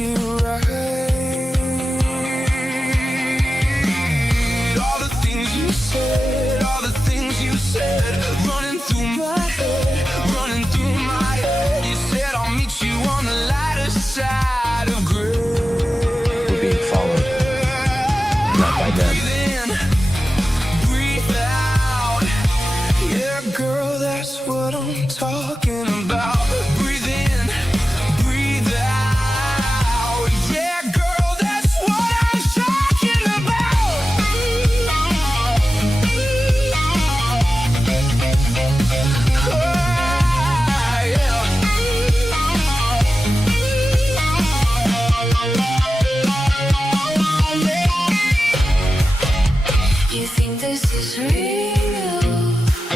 it right. All the things you said, all the things you said, running through my head, running through my head. You said I'll meet you on the lighter side of gray. We're being followed, not by them. Breathe in, breathe out. Yeah, girl, that's what I'm talking about. Breathe in, breathe out. Yeah, girl, that's what I'm talking about. You think this is real?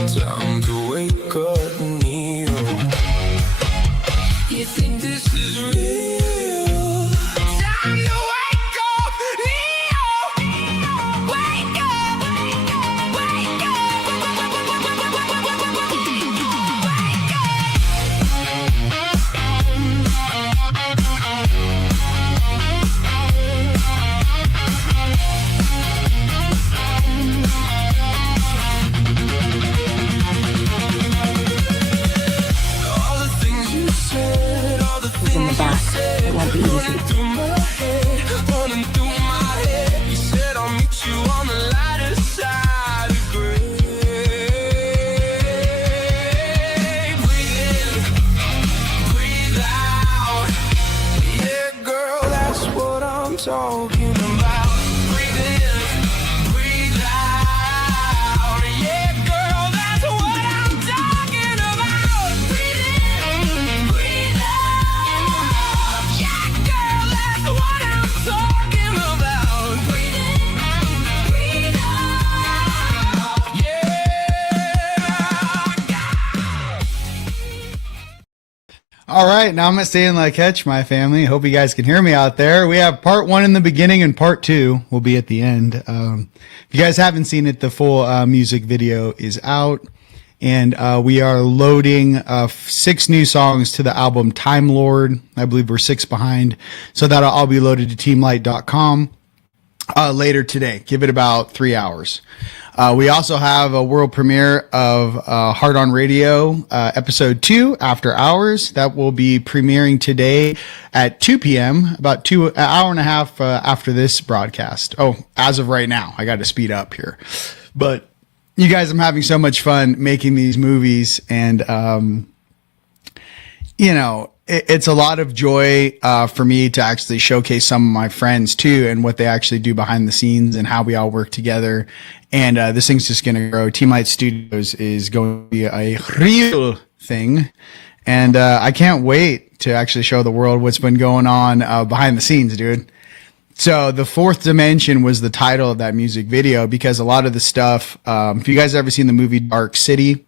Time to wake up, Neo. You think this is real? Time to wake up, Neo. Wake up, wake up, wake all the things you said, all the things in the back. It won't be easy. running through my head, running through my head. You said I'll meet you on the lighter side of gray. Breathe in, breathe out. Yeah, girl, that's what I'm talking about. Breathe in, breathe out. Yeah, girl, that's what I'm talking about. Breathe in, breathe out. Yeah, girl, that's what I'm talking about. Breathe in, breathe out. Yeah. All right, now I'm gonna stay in La Catch, my family. Hope you guys can hear me out there. We have part 1 in the beginning and part 2 will be at the end. If you guys haven't seen it, the full music video is out, and we are loading 6 new songs to the album Time Lord. I believe we're 6 behind, so that'll all be loaded to teamlight.com later today. Give it about 3 hours. We also have a world premiere of Hard on Radio, episode 2, After Hours. That will be premiering today at 2 p.m., about an hour and a half after this broadcast. Oh, as of right now, I got to speed up here. But you guys, I'm having so much fun making these movies, and it's a lot of joy for me to actually showcase some of my friends too, and what they actually do behind the scenes and how we all work together. And this thing's just going to grow. Team Light Studios is going to be a real thing. And I can't wait to actually show the world what's been going on behind the scenes, dude. So the Fourth Dimension was the title of that music video, because a lot of the stuff, if you guys ever seen the movie Dark City,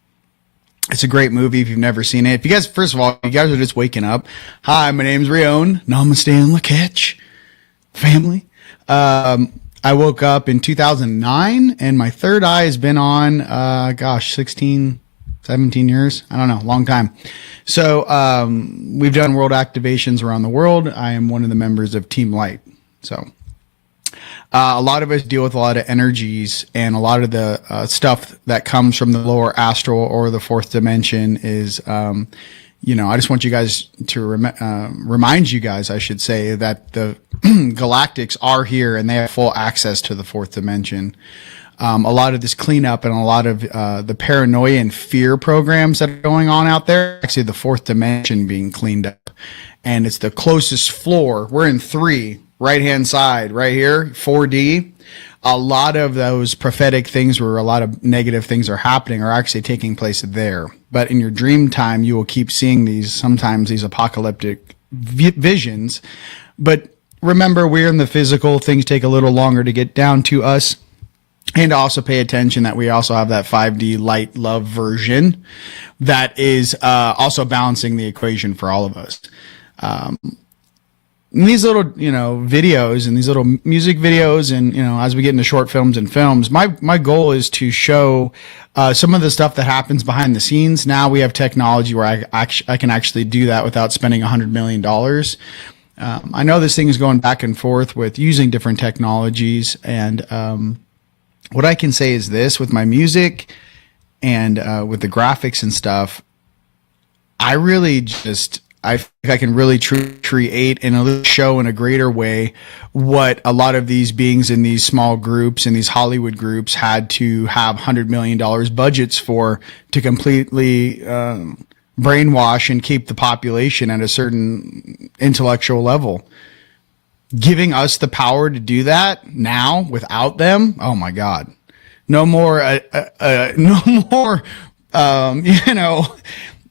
it's a great movie if you've never seen it. If you guys, first of all, you guys are just waking up. Hi, my name's RIon. Namaste and La Catch family. I woke up in 2009, and my third eye has been on, 16, 17 years. I don't know, long time. So we've done world activations around the world. I am one of the members of Team Light. So a lot of us deal with a lot of energies, and a lot of the stuff that comes from the lower astral or the fourth dimension is, I just want you guys to remind you guys, I should say, that the galactics are here and they have full access to the fourth dimension. A lot of this cleanup and a lot of the paranoia and fear programs that are going on out there, actually the fourth dimension being cleaned up. And it's the closest floor. We're in 3, right-hand side, right here, 4D. A lot of those prophetic things where a lot of negative things are happening are actually taking place there. But in your dream time, you will keep seeing sometimes these apocalyptic visions. But remember, we're in the physical. Things take a little longer to get down to us. And also pay attention that we also have that 5D light love version that is also balancing the equation for all of us. And these little, videos and these little music videos, and, as we get into short films and films, my goal is to show some of the stuff that happens behind the scenes. Now we have technology where I can actually do that without spending $100 million. I know this thing is going back and forth with using different technologies. And what I can say is this: with my music and with the graphics and stuff, I think I can really create and show in a greater way what a lot of these beings in these small groups and these Hollywood groups had to have $100 million budgets for, to completely brainwash and keep the population at a certain intellectual level. Giving us the power to do that now without them, oh my God. No more,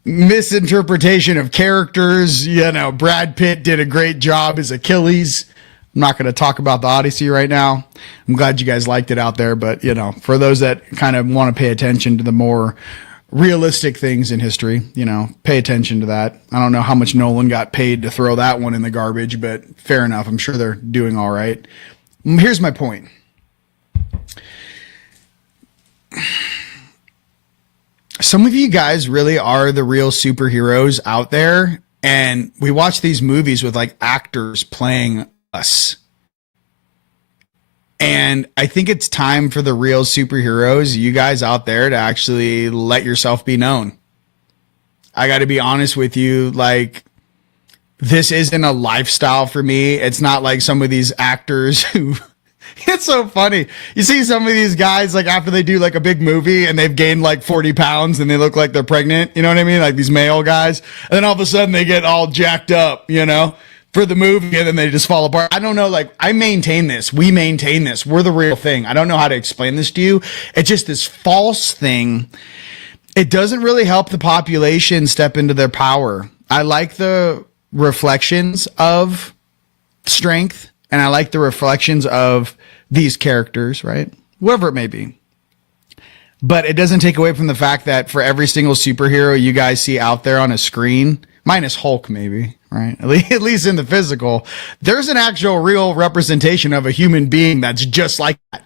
misinterpretation of characters. Brad Pitt did a great job as Achilles. I'm not going to talk about the Odyssey right now. I'm glad you guys liked it out there, but for those that kind of want to pay attention to the more realistic things in history, pay attention to that. I don't know how much Nolan got paid to throw that one in the garbage, but fair enough. I'm sure they're doing all right. Here's my point. Some of you guys really are the real superheroes out there, and we watch these movies with like actors playing us. And I think it's time for the real superheroes, you guys out there, to actually let yourself be known. I got to be honest with you, like, this isn't a lifestyle for me. It's not like some of these actors who it's so funny. You see some of these guys, like, after they do like a big movie and they've gained like 40 pounds and they look like they're pregnant, you know what I mean? Like these male guys. And then all of a sudden they get all jacked up, for the movie, and then they just fall apart. I don't know. Like, I maintain this. We maintain this. We're the real thing. I don't know how to explain this to you. It's just this false thing. It doesn't really help the population step into their power. I like the reflections of strength, and I like the reflections of these characters, right? Whoever it may be. But it doesn't take away from the fact that for every single superhero you guys see out there on a screen, minus Hulk maybe, right? At least in the physical, there's an actual real representation of a human being that's just like that.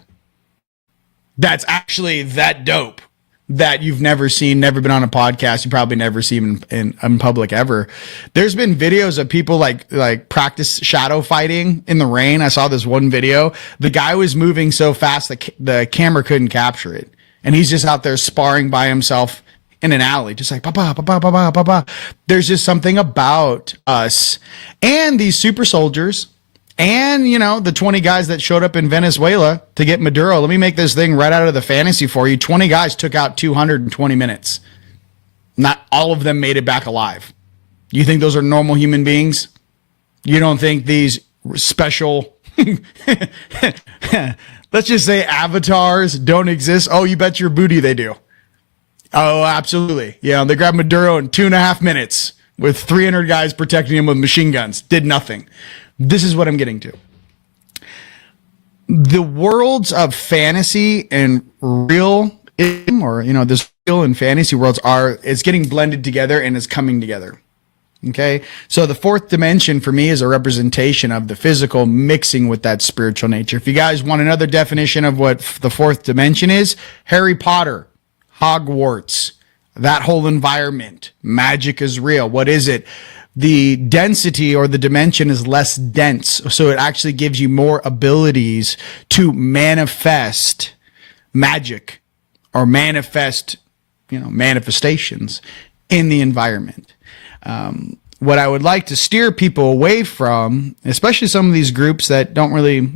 That's actually that dope, that you've never seen, never been on a podcast. You probably never see him in public ever. There's been videos of people like practice shadow fighting in the rain. I saw this one video. The guy was moving so fast that the camera couldn't capture it. And he's just out there sparring by himself in an alley, just like, ba-ba, ba-ba, ba-ba, ba-ba. There's just something about us and these super soldiers and, the 20 guys that showed up in Venezuela to get Maduro. Let me make this thing right out of the fantasy for you. 20 guys took out 220 minutes. Not all of them made it back alive. You think those are normal human beings? You don't think these special, let's just say avatars don't exist? Oh, you bet your booty they do. Oh, absolutely. Yeah, they grabbed Maduro in 2.5 minutes with 300 guys protecting him with machine guns. Did nothing. This is what I'm getting to. The worlds of fantasy and real, or, this real and fantasy worlds it's getting blended together and it's coming together. Okay. So the fourth dimension for me is a representation of the physical mixing with that spiritual nature. If you guys want another definition of what the fourth dimension is, Harry Potter, Hogwarts, that whole environment, magic is real. What is it? The density or the dimension is less dense. So it actually gives you more abilities to manifest magic or manifest, manifestations in the environment. What I would like to steer people away from, especially some of these groups that don't really,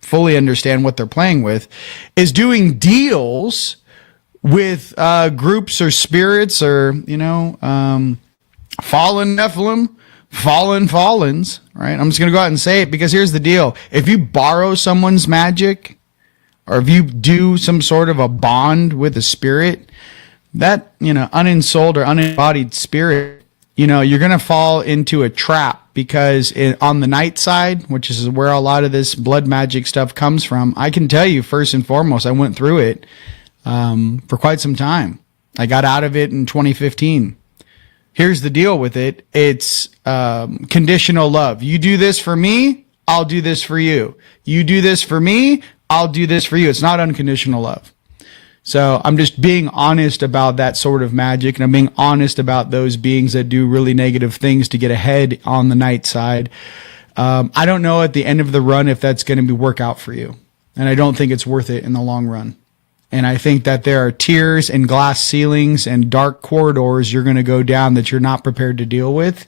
fully understand what they're playing with, is doing deals with groups or spirits or, fallen Nephilim, fallens, right? I'm just going to go out and say it because here's the deal. If you borrow someone's magic or if you do some sort of a bond with a spirit, that, unensouled or unembodied spirit, you're going to fall into a trap because on the night side, which is where a lot of this blood magic stuff comes from, I can tell you first and foremost, I went through it for quite some time. I got out of it in 2015. Here's the deal with it. It's conditional love. You do this for me, I'll do this for you. You do this for me, I'll do this for you. It's not unconditional love. So I'm just being honest about that sort of magic, and I'm being honest about those beings that do really negative things to get ahead on the night side. I don't know at the end of the run if that's going to work out for you. And I don't think it's worth it in the long run. And I think that there are tiers and glass ceilings and dark corridors you're going to go down that you're not prepared to deal with.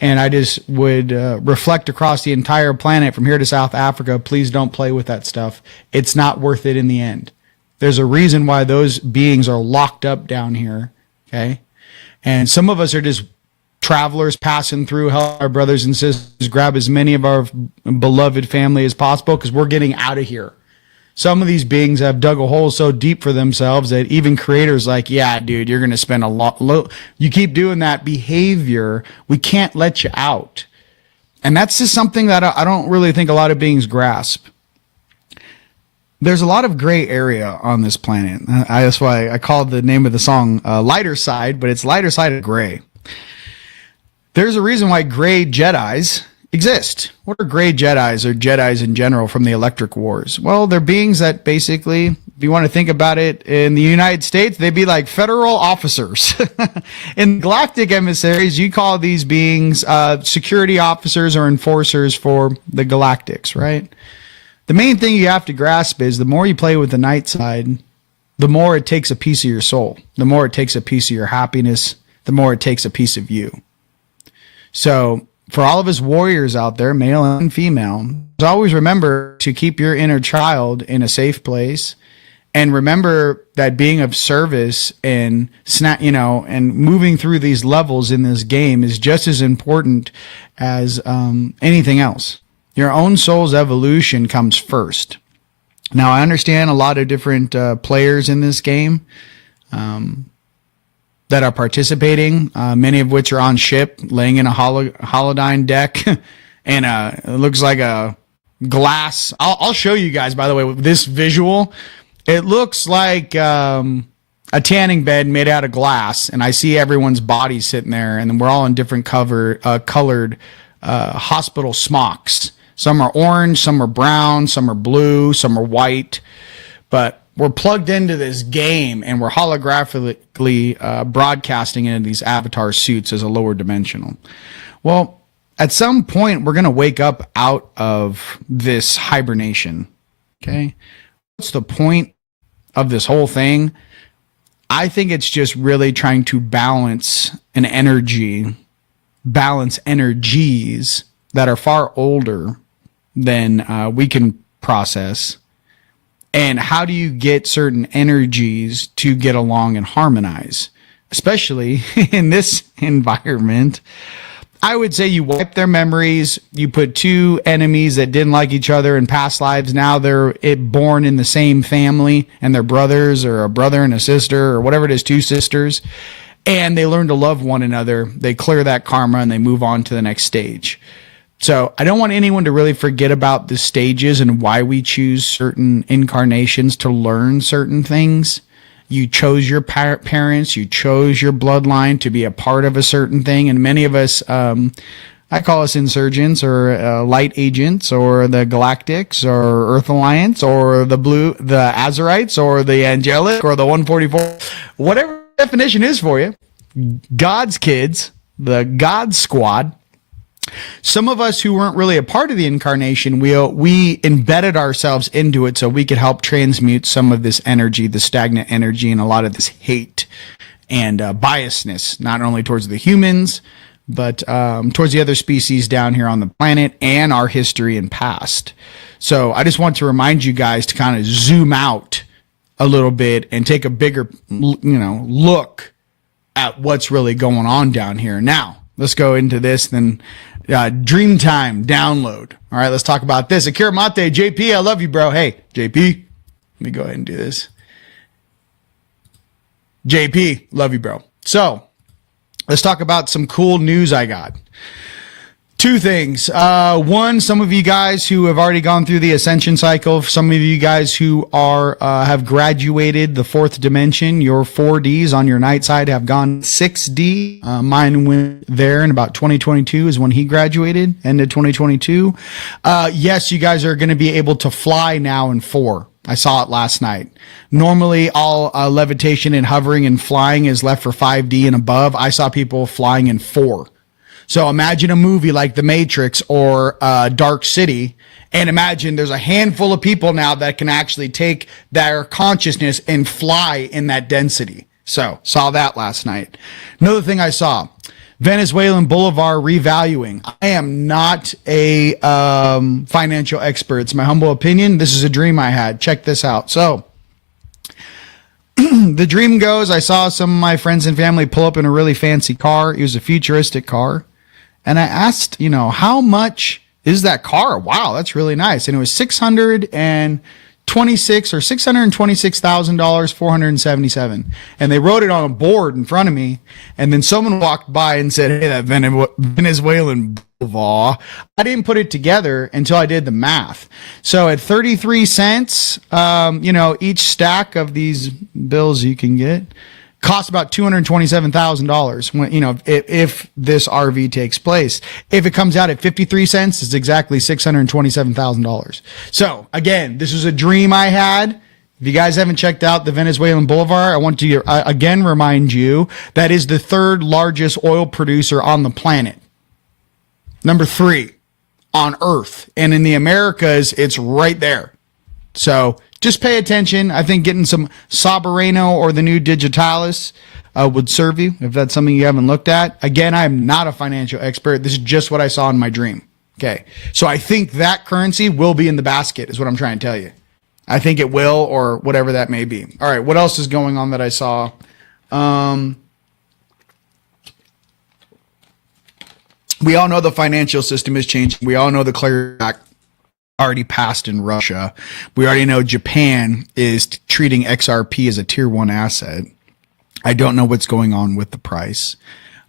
And I just would reflect across the entire planet from here to South Africa, please don't play with that stuff. It's not worth it in the end. There's a reason why those beings are locked up down here, okay? And some of us are just travelers passing through, help our brothers and sisters grab as many of our beloved family as possible because we're getting out of here. Some of these beings have dug a hole so deep for themselves that even creators like, yeah, dude, you're going to spend a lot. You keep doing that behavior. We can't let you out. And that's just something that I don't really think a lot of beings grasp. There's a lot of gray area on this planet. That's why I called the name of the song Lighter Side, but it's Lighter Side of Gray. There's a reason why gray Jedis exist. What are gray Jedis or Jedis in general from the Electric Wars? Well, they're beings that basically, if you want to think about it, in the United States, they'd be like federal officers. In galactic emissaries, you call these beings security officers or enforcers for the galactics, right? The main thing you have to grasp is the more you play with the night side, the more it takes a piece of your soul, the more it takes a piece of your happiness, the more it takes a piece of you. So for all of us warriors out there, male and female, always remember to keep your inner child in a safe place, and remember that being of service and and moving through these levels in this game is just as important as anything else. Your own soul's evolution comes first. Now, I understand a lot of different players in this game that are participating, many of which are on ship, laying in a holodyne deck, and it looks like a glass. I'll show you guys, by the way, with this visual. It looks like a tanning bed made out of glass, and I see everyone's body sitting there, and then we're all in different colored hospital smocks. Some are orange, some are brown, some are blue, some are white, but we're plugged into this game and we're holographically broadcasting into these avatar suits as a lower dimensional. Well, at some point, we're going to wake up out of this hibernation. Okay. What's the point of this whole thing? I think it's just really trying to balance energies that are far older than we can process. And how do you get certain energies to get along and harmonize? Especially in this environment, I would say you wipe their memories. You put two enemies that didn't like each other in past lives. Now they're born in the same family and they're brothers, or a brother and a sister, or whatever it is, two sisters. And they learn to love one another. They clear that karma and they move on to the next stage. So I don't want anyone to really forget about the stages and why we choose certain incarnations to learn certain things. You chose your parents, you chose your bloodline to be a part of a certain thing. And many of us, I call us insurgents or light agents or the Galactics or Earth Alliance or the Azerites or the Angelic or the 144, whatever the definition is for you. God's kids, the God squad. Some of us who weren't really a part of the incarnation, we embedded ourselves into it so we could help transmute some of this energy, the stagnant energy, and a lot of this hate and biasness, not only towards the humans, but towards the other species down here on the planet and our history and past. So I just want to remind you guys to kind of zoom out a little bit and take a bigger, look at what's really going on down here. Now, let's go into this then. Dreamtime download. All right, let's talk about this. Akira Mate, JP, I love you, bro. Hey, JP, let me go ahead and do this. JP, love you, bro. So let's talk about some cool news I got. Two things. One, some of you guys who have already gone through the ascension cycle, some of you guys who are have graduated the fourth dimension, your 4Ds on your night side have gone 6D. Mine went there in about 2022 is when he graduated, end of 2022. Yes, you guys are going to be able to fly now in 4. I saw it last night. Normally, all levitation and hovering and flying is left for 5D and above. I saw people flying in 4. So imagine a movie like The Matrix or Dark City, and imagine there's a handful of people now that can actually take their consciousness and fly in that density. So saw that last night. Another thing I saw, Venezuelan Boulevard revaluing. I am not a financial expert. It's my humble opinion. This is a dream I had. Check this out. So the dream goes, I saw some of my friends and family pull up in a really fancy car. It was a futuristic car. And I asked, how much is that car? Wow, that's really nice. And it was $626,000, 477. And they wrote it on a board in front of me. And then someone walked by and said, hey, that Venezuelan Boulevard. I didn't put it together until I did the math. So at 33 cents, each stack of these bills you can get costs about $227,000 when, if this RV takes place. If it comes out at 53 cents, it's exactly $627,000. So again, this was a dream I had. If you guys haven't checked out the Venezuelan Boulevard, I want to again remind you that is the third largest oil producer on the planet. Number 3 on Earth. And in the Americas, it's right there. So just pay attention. I think getting some Sabareno or the new Digitalis would serve you if that's something you haven't looked at. Again, I am not a financial expert. This is just what I saw in my dream. Okay. So I think that currency will be in the basket is what I'm trying to tell you. I think it will, or whatever that may be. All right. What else is going on that I saw? We all know the financial system is changing. We all know the Clarity Act already passed in Russia. We already know Japan is treating XRP as a tier 1 asset. I don't know what's going on with the price.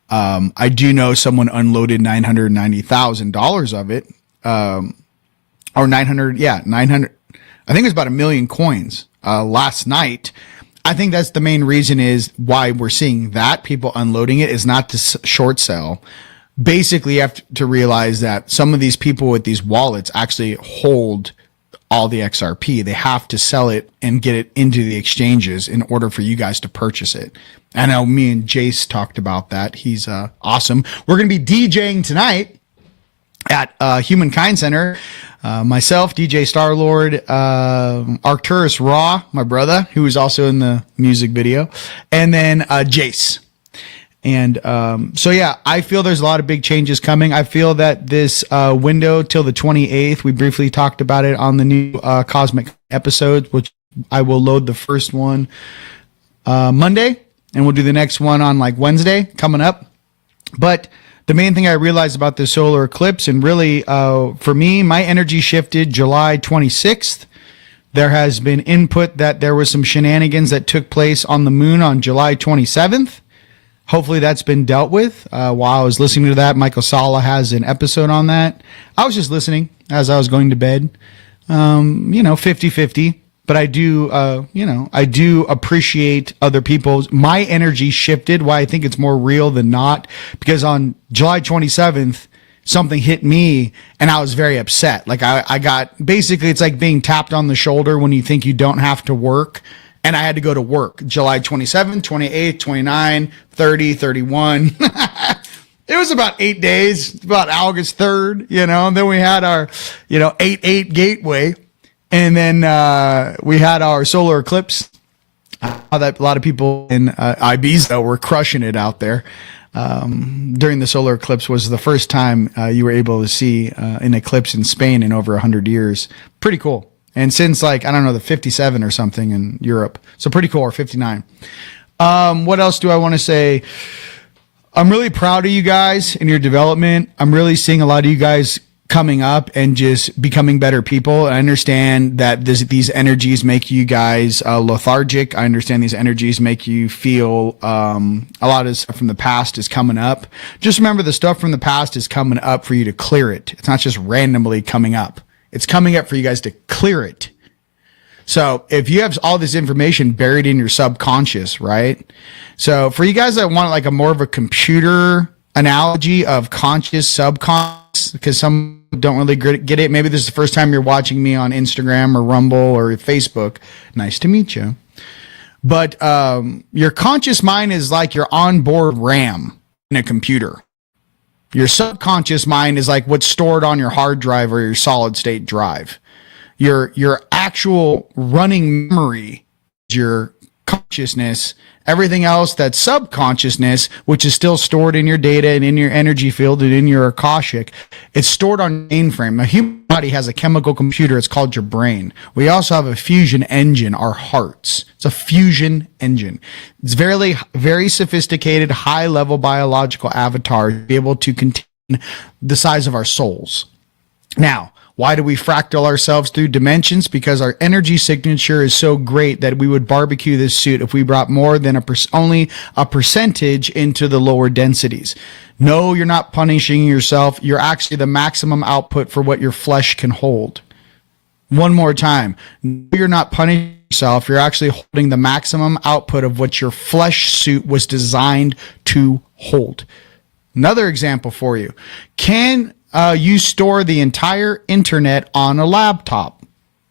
I do know someone unloaded $990,000 of it, or 900. I think it was about 1 million coins last night. I think that's the main reason is why we're seeing that people unloading it is not to short sell. Basically, you have to realize that some of these people with these wallets actually hold all the XRP. They have to sell it and get it into the exchanges in order for you guys to purchase it. I know me and Jace talked about that. He's awesome. We're going to be DJing tonight at Humankind Center. Myself, DJ Starlord, Arcturus Raw, my brother, who was also in the music video, and then Jace. And I feel there's a lot of big changes coming. I feel that this window till the 28th, we briefly talked about it on the new Cosmic episodes, which I will load the first one Monday, and we'll do the next one on like Wednesday coming up. But the main thing I realized about this solar eclipse, and really for me, my energy shifted July 26th. There has been input that there was some shenanigans that took place on the moon on July 27th. Hopefully that's been dealt with. While I was listening to that, Michael Sala has an episode on that. I was just listening as I was going to bed. 50-50. But I do, I do appreciate other people's. My energy shifted. Why I think it's more real than not. Because on July 27th, something hit me and I was very upset. Like I got, basically it's like being tapped on the shoulder when you think you don't have to work. And I had to go to work July 27, 28, 29, 30, 31. It was about 8 days, about August 3rd, and then we had our, 8-8 gateway. And then we had our solar eclipse. That a lot of people in Ibiza were crushing it out there. During the solar eclipse was the first time you were able to see an eclipse in Spain in over 100 years. Pretty cool. And since the 57 or something in Europe. So pretty cool, or 59. What else do I want to say? I'm really proud of you guys in your development. I'm really seeing a lot of you guys coming up and just becoming better people. I understand that these energies make you guys lethargic. I understand these energies make you feel a lot of stuff from the past is coming up. Just remember the stuff from the past is coming up for you to clear it. It's not just randomly coming up. It's coming up for you guys to clear it. So if you have all this information buried in your subconscious, right? So for you guys that want like a more of a computer analogy of conscious, subconscious, because some don't really get it. Maybe this is the first time you're watching me on Instagram or Rumble or Facebook. Nice to meet you. But your conscious mind is like your onboard RAM in a computer. Your subconscious mind is like what's stored on your hard drive or your solid state drive. Your actual running memory is your consciousness. Everything else that's subconsciousness, which is still stored in your data and in your energy field and in your Akashic, it's stored on mainframe. A human body has a chemical computer. It's called your brain. We also have a fusion engine, our hearts. It's a fusion engine. It's very, very sophisticated, high level biological avatar to be able to contain the size of our souls. Now, why do we fractal ourselves through dimensions? Because our energy signature is so great that we would barbecue this suit if we brought more than only a percentage into the lower densities. No, you're not punishing yourself. You're actually the maximum output for what your flesh can hold. One more time. No, you're not punishing yourself. You're actually holding the maximum output of what your flesh suit was designed to hold. Another example for you. Can you store the entire internet on a laptop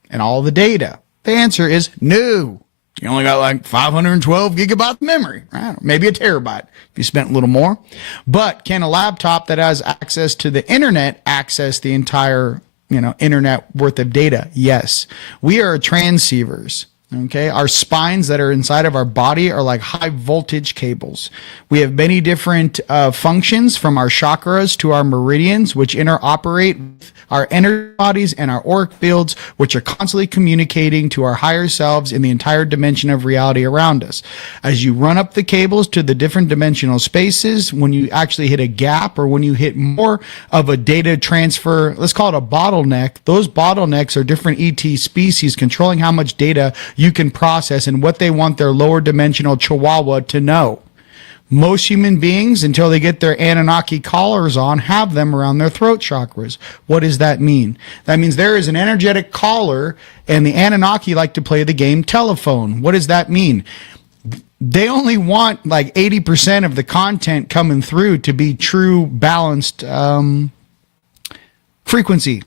and all the data? The answer is no. You only got like 512 gigabytes memory, right? Maybe a terabyte if you spent a little more. But can a laptop that has access to the internet access the entire, internet worth of data? Yes. We are transceivers. Okay, our spines that are inside of our body are like high voltage cables. We have many different functions, from our chakras to our meridians, which interoperate with our energy bodies and our auric fields, which are constantly communicating to our higher selves in the entire dimension of reality around us. As you run up the cables to the different dimensional spaces, when you actually hit a gap or when you hit more of a data transfer, let's call it a bottleneck, those bottlenecks are different ET species controlling how much data you can process and what they want their lower dimensional chihuahua to know. Most human beings, until they get their Anunnaki collars on, have them around their throat chakras. What does that mean? That means there is an energetic collar, and the Anunnaki like to play the game telephone. What does that mean? They only want like 80% of the content coming through to be true, balanced frequency.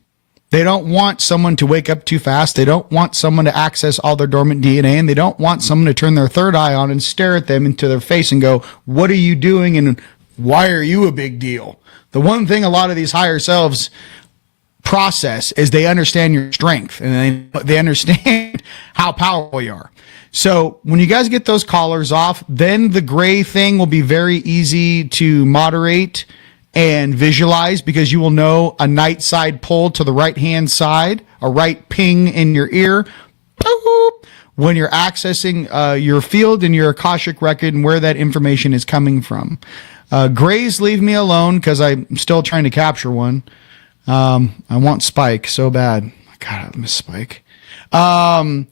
They don't want someone to wake up too fast. They don't want someone to access all their dormant DNA, and they don't want someone to turn their third eye on and stare at them into their face and go, what are you doing and why are you a big deal? The one thing a lot of these higher selves process is they understand your strength, and they understand how powerful you are. So when you guys get those collars off, then the gray thing will be very easy to moderate and visualize, because you will know a night side pull to the right hand side, a right ping in your ear, when you're accessing your field and your Akashic record and where that information is coming from. Grays, leave me alone, because I'm still trying to capture one. I want Spike so bad. God, I miss Spike. By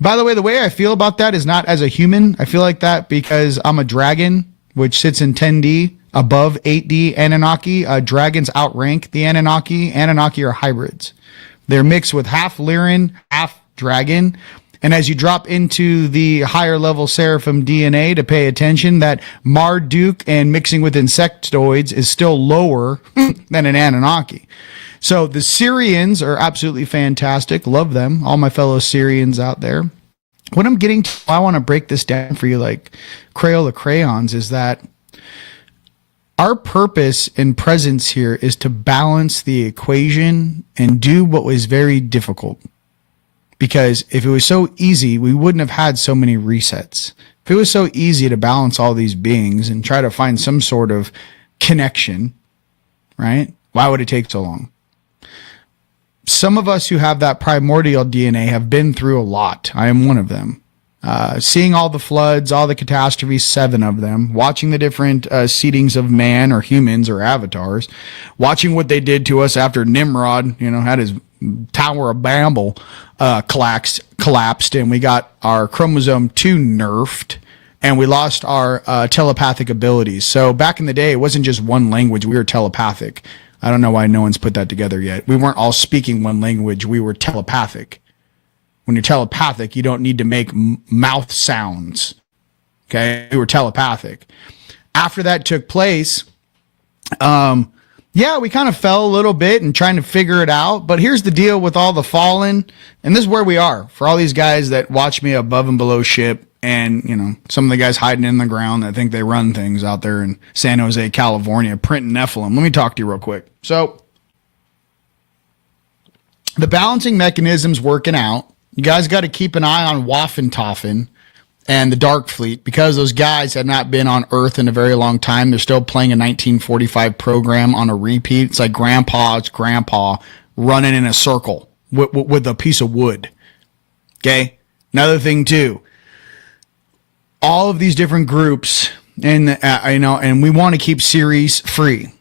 the way I feel about that is not as a human. I feel like that because I'm a dragon, which sits in 10D. Above 8D Anunnaki. Dragons outrank the Anunnaki. Anunnaki are hybrids. They're mixed with half Lyran, half dragon. And as you drop into the higher level Seraphim DNA to pay attention, that Marduk and mixing with insectoids is still lower than an Anunnaki. So the Syrians are absolutely fantastic. Love them. All my fellow Syrians out there. What I'm getting to, I want to break this down for you like Crayola crayons, is that our purpose and presence here is to balance the equation and do what was very difficult. Because if it was so easy, we wouldn't have had so many resets. If it was so easy to balance all these beings and try to find some sort of connection, right? Why would it take so long? Some of us who have that primordial DNA have been through a lot. I am one of them. Seeing all the floods, all the catastrophes, 7 of them, watching the different seedings of man or humans or avatars, watching what they did to us after Nimrod, had his Tower of Babel collapsed, and we got our chromosome 2 nerfed, and we lost our telepathic abilities. So back in the day, it wasn't just one language. We were telepathic. I don't know why no one's put that together yet. We weren't all speaking one language. We were telepathic. When you're telepathic, you don't need to make mouth sounds. Okay, we were telepathic. After that took place, we kind of fell a little bit and trying to figure it out. But here's the deal with all the fallen, and this is where we are. For all these guys that watch me above and below ship, And, you know, some of the guys hiding in the ground that think they run things out there in San Jose, California, printing Nephilim. Let me talk to you real quick. So the balancing mechanism's working out. You guys got to keep an eye on Waffentoffen and the Dark Fleet, because those guys have not been on Earth in a very long time. They're still playing a 1945 program on a repeat. It's like grandpa's grandpa running in a circle with a piece of wood. Okay. Another thing too, all of these different groups, and and we want to keep Ceres free.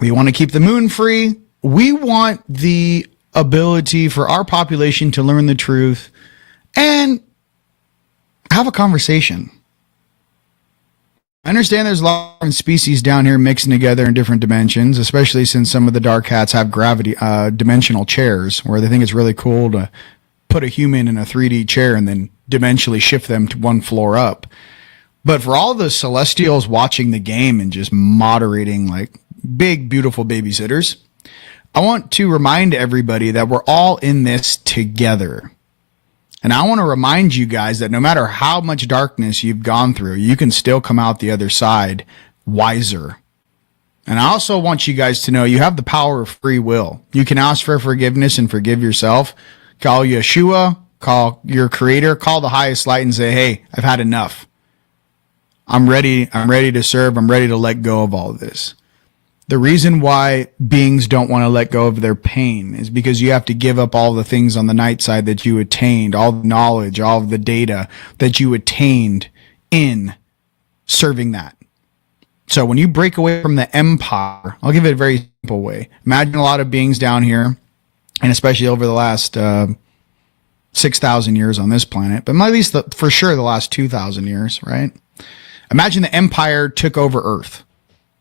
We want to keep the moon free. We want the ability for our population to learn the truth and have a conversation. I understand there's a lot of different species down here mixing together in different dimensions, especially since some of the dark hats have gravity dimensional chairs where they think it's really cool to put a human in a 3D chair and then dimensionally shift them to one floor up. But for all the celestials watching the game and just moderating like big, beautiful babysitters, I want to remind everybody that we're all in this together. And I want to remind you guys that no matter how much darkness you've gone through, you can still come out the other side wiser. And I also want you guys to know you have the power of free will. You can ask for forgiveness and forgive yourself. Call Yeshua, call your creator, call the highest light and say, hey, I've had enough. I'm ready to serve. I'm ready to let go of all of this. The reason why beings don't want to let go of their pain is because you have to give up all the things on the night side that you attained, all the knowledge, all of the data that you attained in serving that. So when you break away from the empire, I'll give it a very simple way. Imagine a lot of beings down here, and especially over the last 6,000 years on this planet, but at least for sure the last 2,000 years, right? Imagine the empire took over Earth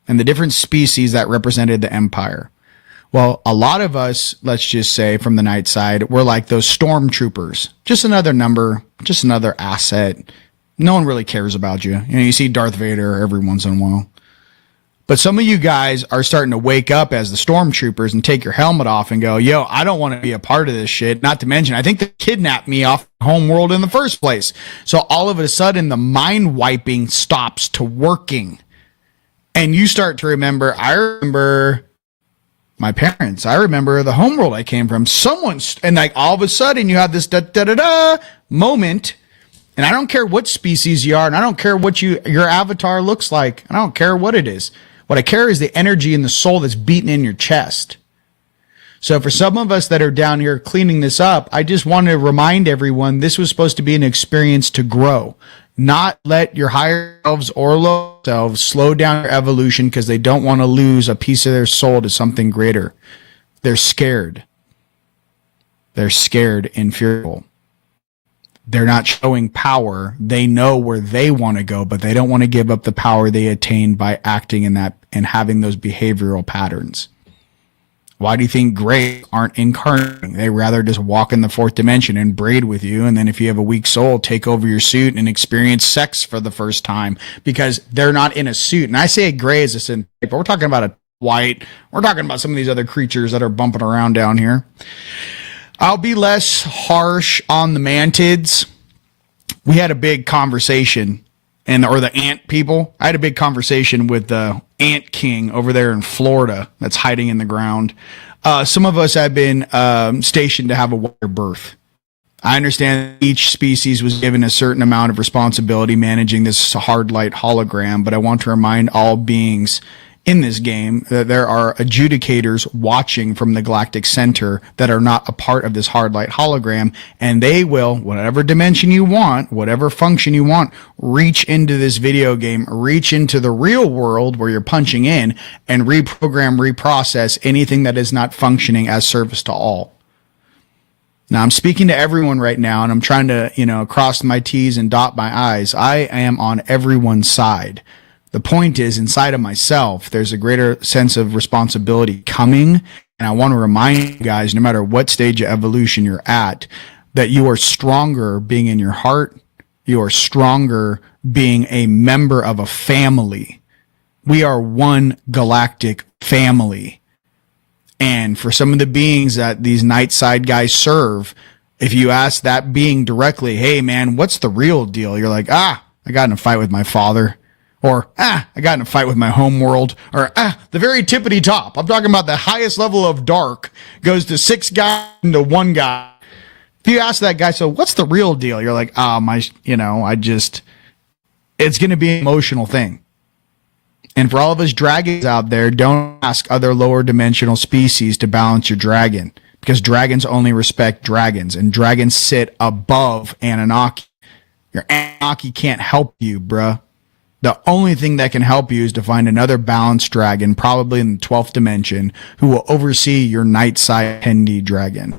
and the different species that represented the empire. Well, a lot of us, let's just say from the night side, we're like those stormtroopers. Just another number, just another asset. No one really cares about you. You know, you see Darth Vader every once in a while. But some of you guys are starting to wake up as the stormtroopers and take your helmet off and go, yo, I don't want to be a part of this shit. Not to mention, I think they kidnapped me off home world in the first place. So all of a sudden, the mind wiping stops to working. And you start to remember, I remember my parents. I remember the homeworld I came from. And like all of a sudden you have this da-da-da-da moment. And I don't care what species you are, and I don't care what your avatar looks like. I don't care what it is. What I care is the energy and the soul that's beating in your chest. So for some of us that are down here cleaning this up, I just want to remind everyone this was supposed to be an experience to grow. Not let your higher selves or low selves slow down your evolution because they don't want to lose a piece of their soul to something greater. They're scared. They're scared and fearful. They're not showing power. They know where they want to go, but they don't want to give up the power they attained by acting in that and having those behavioral patterns. Why do you think Greys aren't incarnating? They rather just walk in the fourth dimension and braid with you. And then if you have a weak soul, take over your suit and experience sex for the first time because they're not in a suit. And I say a gray as a synth, but we're talking about a white. We're talking about some of these other creatures that are bumping around down here. I'll be less harsh on the mantids. We had a big conversation, or the ant people. I had a big conversation with the ant king over there in Florida that's hiding in the ground. Some of us have been stationed to have a water birth. I understand each species was given a certain amount of responsibility managing this hard light hologram, but I want to remind all beings in this game that there are adjudicators watching from the galactic center that are not a part of this hard light hologram, and they will, whatever dimension you want, whatever function you want, reach into this video game, reach into the real world where you're punching in and reprogram, reprocess anything that is not functioning as service to all. Now I'm speaking to everyone right now and I'm trying to, cross my T's and dot my I's. I am on everyone's side. The point is, inside of myself, there's a greater sense of responsibility coming. And I want to remind you guys, no matter what stage of evolution you're at, that you are stronger being in your heart. You are stronger being a member of a family. We are one galactic family. And for some of the beings that these night side guys serve, If you ask that being directly, hey man, what's the real deal? You're like, I got in a fight with my father. Or, I got in a fight with my home world. Or, the very tippity top. I'm talking about the highest level of dark goes to 6 guys into 1 guy. If you ask that guy, so what's the real deal? You're like, it's going to be an emotional thing. And for all of us dragons out there, don't ask other lower dimensional species to balance your dragon. Because dragons only respect dragons, and dragons sit above Anunnaki. Your Anunnaki can't help you, bruh. The only thing that can help you is to find another balanced dragon, probably in the 12th dimension, who will oversee your night side Hendi dragon.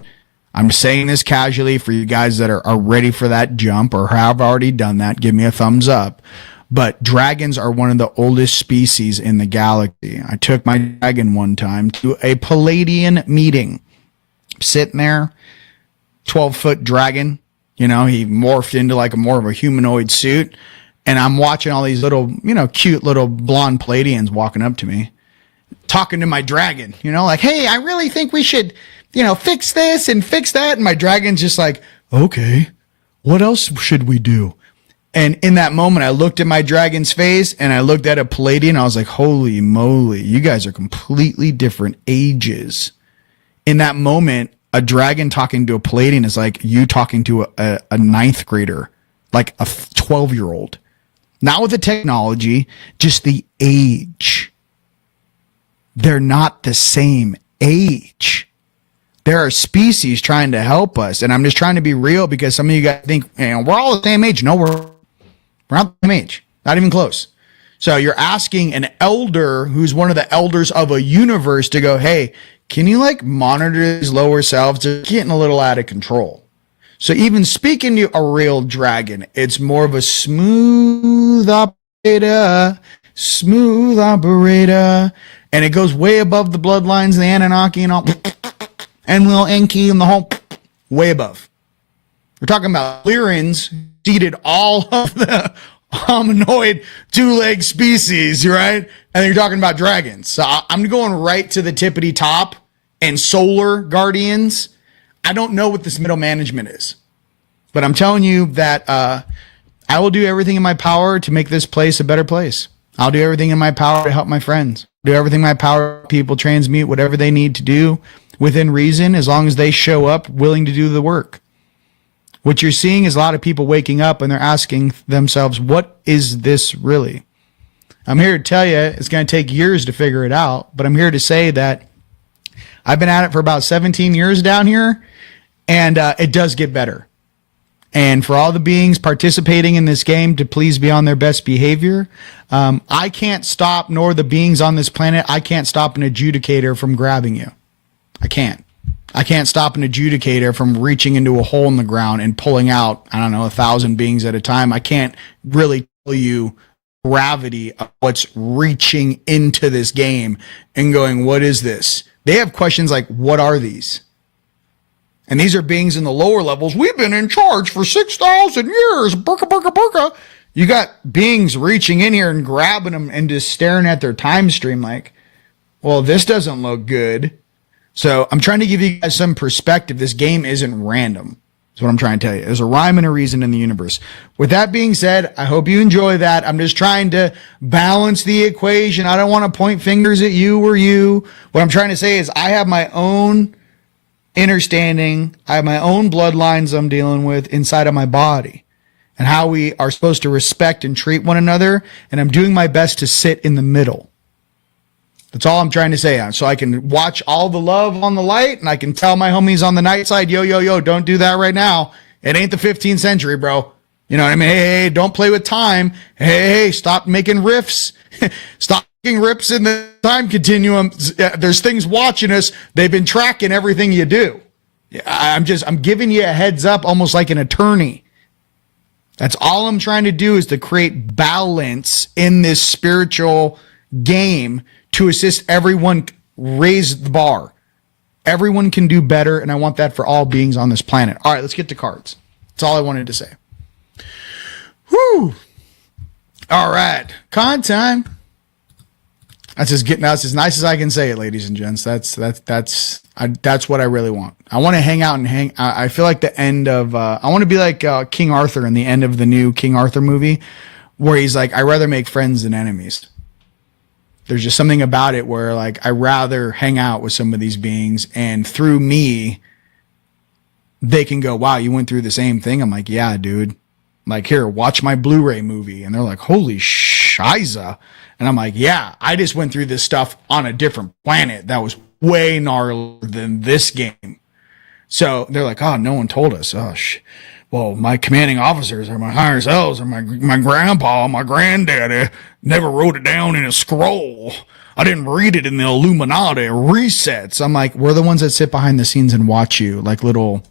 I'm saying this casually for you guys that are ready for that jump or have already done that. Give me a thumbs up. But dragons are one of the oldest species in the galaxy. I took my dragon one time to a Palladian meeting. Sitting there, 12-foot dragon, he morphed into like more of a humanoid suit. And I'm watching all these little, cute little blonde Palladians walking up to me, talking to my dragon, like, hey, I really think we should, fix this and fix that. And my dragon's just like, okay, what else should we do? And in that moment, I looked at my dragon's face and I looked at a Palladian. I was like, holy moly, you guys are completely different ages. In that moment, a dragon talking to a Palladian is like you talking to a 9th grader, like a 12-year-old. Not with the technology, just the age. They're not the same age. There are species trying to help us. And I'm just trying to be real because some of you guys think, we're all the same age. No, we're not the same age. Not even close. So you're asking an elder who's one of the elders of a universe to go, hey, can you monitor these lower selves? They're getting a little out of control. So even speaking to a real dragon, it's more of a smooth operator. And it goes way above the bloodlines, the Anunnaki and all, and Lil Enki and the whole way above. We're talking about Lyrans seeded all of the hominoid 2-leg species, right? And you're talking about dragons. So I'm going right to the tippity top and solar guardians. I don't know what this middle management is, but I'm telling you that I will do everything in my power to make this place a better place. I'll do everything in my power to help my friends. Do everything in my power to help people transmute whatever they need to do within reason, as long as they show up willing to do the work. What you're seeing is a lot of people waking up and they're asking themselves, what is this really? I'm here to tell you it's going to take years to figure it out, but I'm here to say that I've been at it for about 17 years down here, and it does get better. And for all the beings participating in this game to please be on their best behavior, I can't stop, nor the beings on this planet, I can't stop an adjudicator from grabbing you. I can't. I can't stop an adjudicator from reaching into a hole in the ground and pulling out, 1,000 beings at a time. I can't really tell you gravity of what's reaching into this game and going, what is this? They have questions like, what are these? And these are beings in the lower levels. We've been in charge for 6,000 years. Burka, burka, burka. You got beings reaching in here and grabbing them and just staring at their time stream like, well, this doesn't look good. So I'm trying to give you guys some perspective. This game isn't random. That's what I'm trying to tell you. There's a rhyme and a reason in the universe. With that being said, I hope you enjoy that. I'm just trying to balance the equation. I don't want to point fingers at you or you. What I'm trying to say is I have my own understanding. I have my own bloodlines I'm dealing with inside of my body and how we are supposed to respect and treat one another. And I'm doing my best to sit in the middle. That's all I'm trying to say. So I can watch all the love on the light and I can tell my homies on the night side, yo, yo, yo, don't do that right now. It ain't the 15th century, bro. You know what I mean? Hey, don't play with time. Hey, stop making riffs. Stop making rips in the time continuum. There's things watching us. They've been tracking everything you do. I'm giving you a heads up, almost like an attorney. That's all I'm trying to do is to create balance in this spiritual game to assist everyone raise the bar. Everyone can do better, and I want that for all beings on this planet. All right, let's get to cards. That's all I wanted to say. Whew. All right, con time. That's as nice as I can say it, ladies and gents. That's That's what I really want. I want to hang out and I feel like the end of, I want to be like King Arthur in the end of the new King Arthur movie, where he's like, I'd rather make friends than enemies. There's just something about it where like, I rather hang out with some of these beings, and through me, they can go, wow, you went through the same thing. I'm like, yeah, dude. Like, here, watch my Blu-ray movie. And they're like, holy shiza. And I'm like, yeah, I just went through this stuff on a different planet that was way gnarlier than this game. So they're like, oh, no one told us. Oh, well, my commanding officers or my higher selves or my grandpa, my granddaddy never wrote it down in a scroll. I didn't read it in the Illuminati resets. I'm like, we're the ones that sit behind the scenes and watch you like little,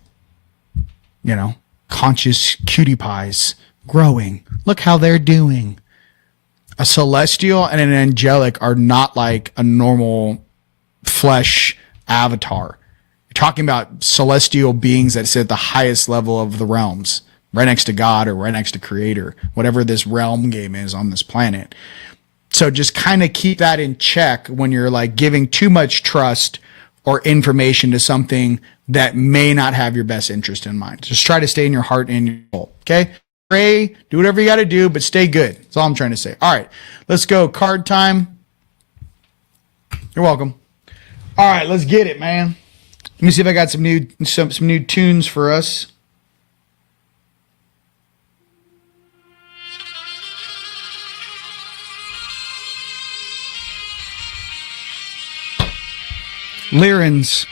you know, conscious cutie pies growing. Look how they're doing. A celestial and an angelic are not like a normal flesh avatar. You're talking about celestial beings that sit at the highest level of the realms, right next to God or right next to Creator, whatever this realm game is on this planet. So just kind of keep that in check when you're like giving too much trust or information to something that may not have your best interest in mind. Just try to stay in your heart and your soul. Okay? Pray, do whatever you got to do, but stay good. That's all I'm trying to say. All right, let's go. Card time. You're welcome. All right, let's get it, man. Let me see if I got some new tunes for us. Lyrins.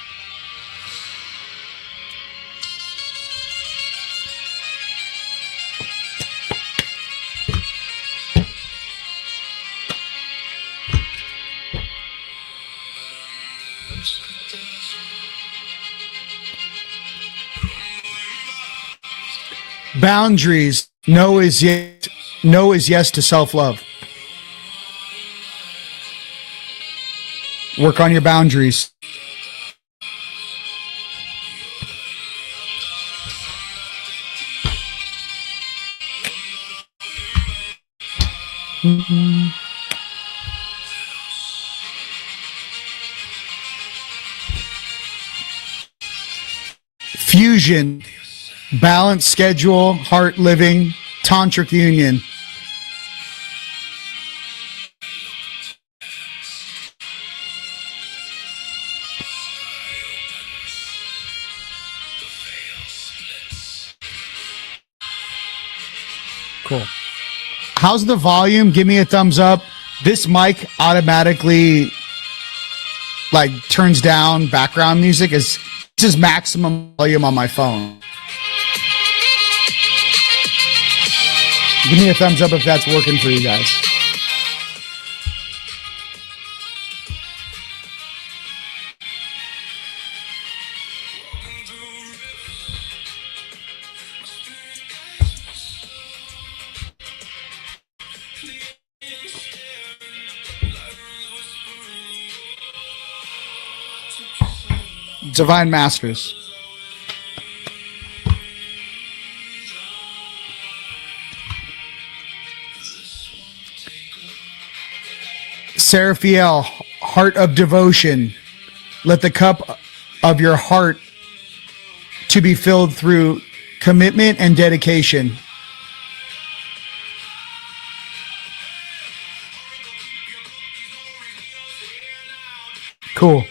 Boundaries. No is yes to self-love. Work on your boundaries. Fusion. Balanced schedule, heart living, tantric union. Cool. How's the volume? Give me a thumbs up. This mic automatically like turns down background music. This is maximum volume on my phone. Give me a thumbs up if that's working for you guys. Divine Masters. Seraphiel, heart of devotion. Let the cup of your heart to be filled through commitment and dedication. Cool.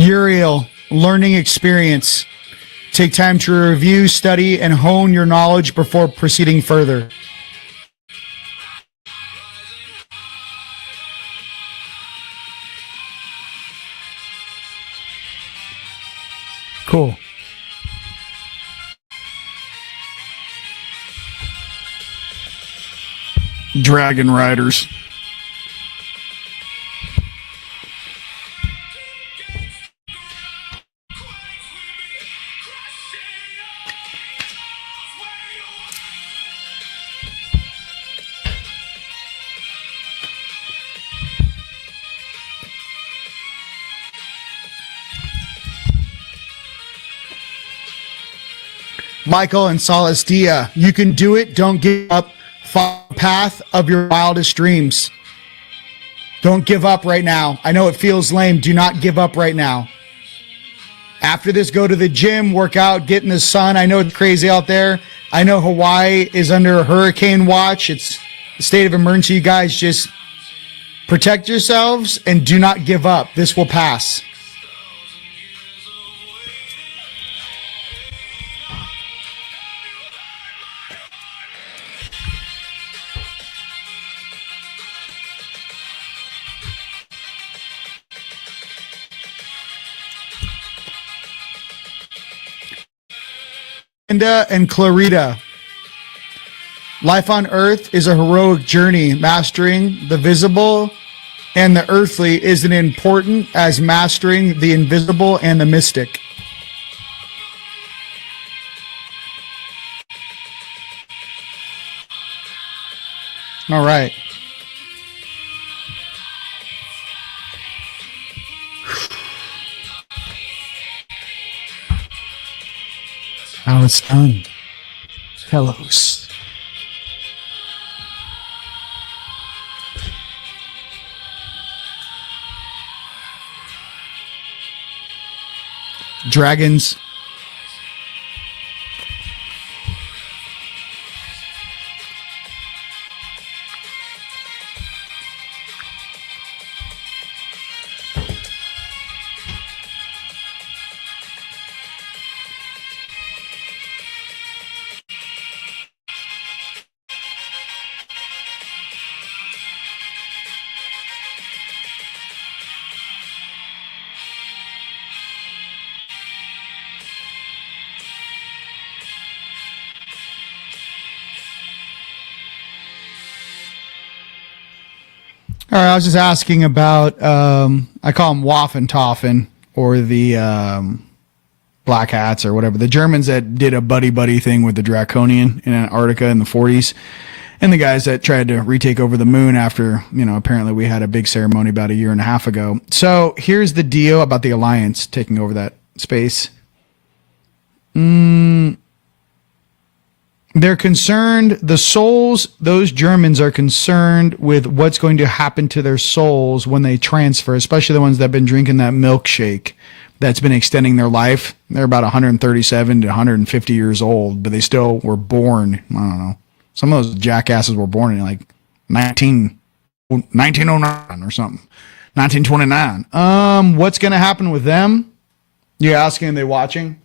Uriel, learning experience. Take time to review, study, and hone your knowledge before proceeding further. Cool. Dragon Riders. Michael and Solace Dia, you can do it. Don't give up. Follow the path of your wildest dreams. Don't give up right now. I know it feels lame. Do not give up right now. After this, go to the gym, work out, get in the sun. I know it's crazy out there. I know Hawaii is under a hurricane watch. It's a state of emergency. You guys just protect yourselves and do not give up. This will pass. Linda and Clarita. Life on Earth is a heroic journey. Mastering the visible and the earthly is as important as mastering the invisible and the mystic. All right. Now it's done. Fellows. Dragons. All right, I was just asking about, I call them Waffen or the Black Hats or whatever. The Germans that did a buddy-buddy thing with the Draconian in Antarctica in the 40s. And the guys that tried to retake over the moon after, apparently we had a big ceremony about a year and a half ago. So here's the deal about the Alliance taking over that space. They're concerned, the souls, those Germans are concerned with what's going to happen to their souls when they transfer, especially the ones that have been drinking that milkshake that's been extending their life. They're about 137 to 150 years old, but they still were born, I don't know. Some of those jackasses were born in like 1909 or something, 1929. What's going to happen with them? You asking, are they watching?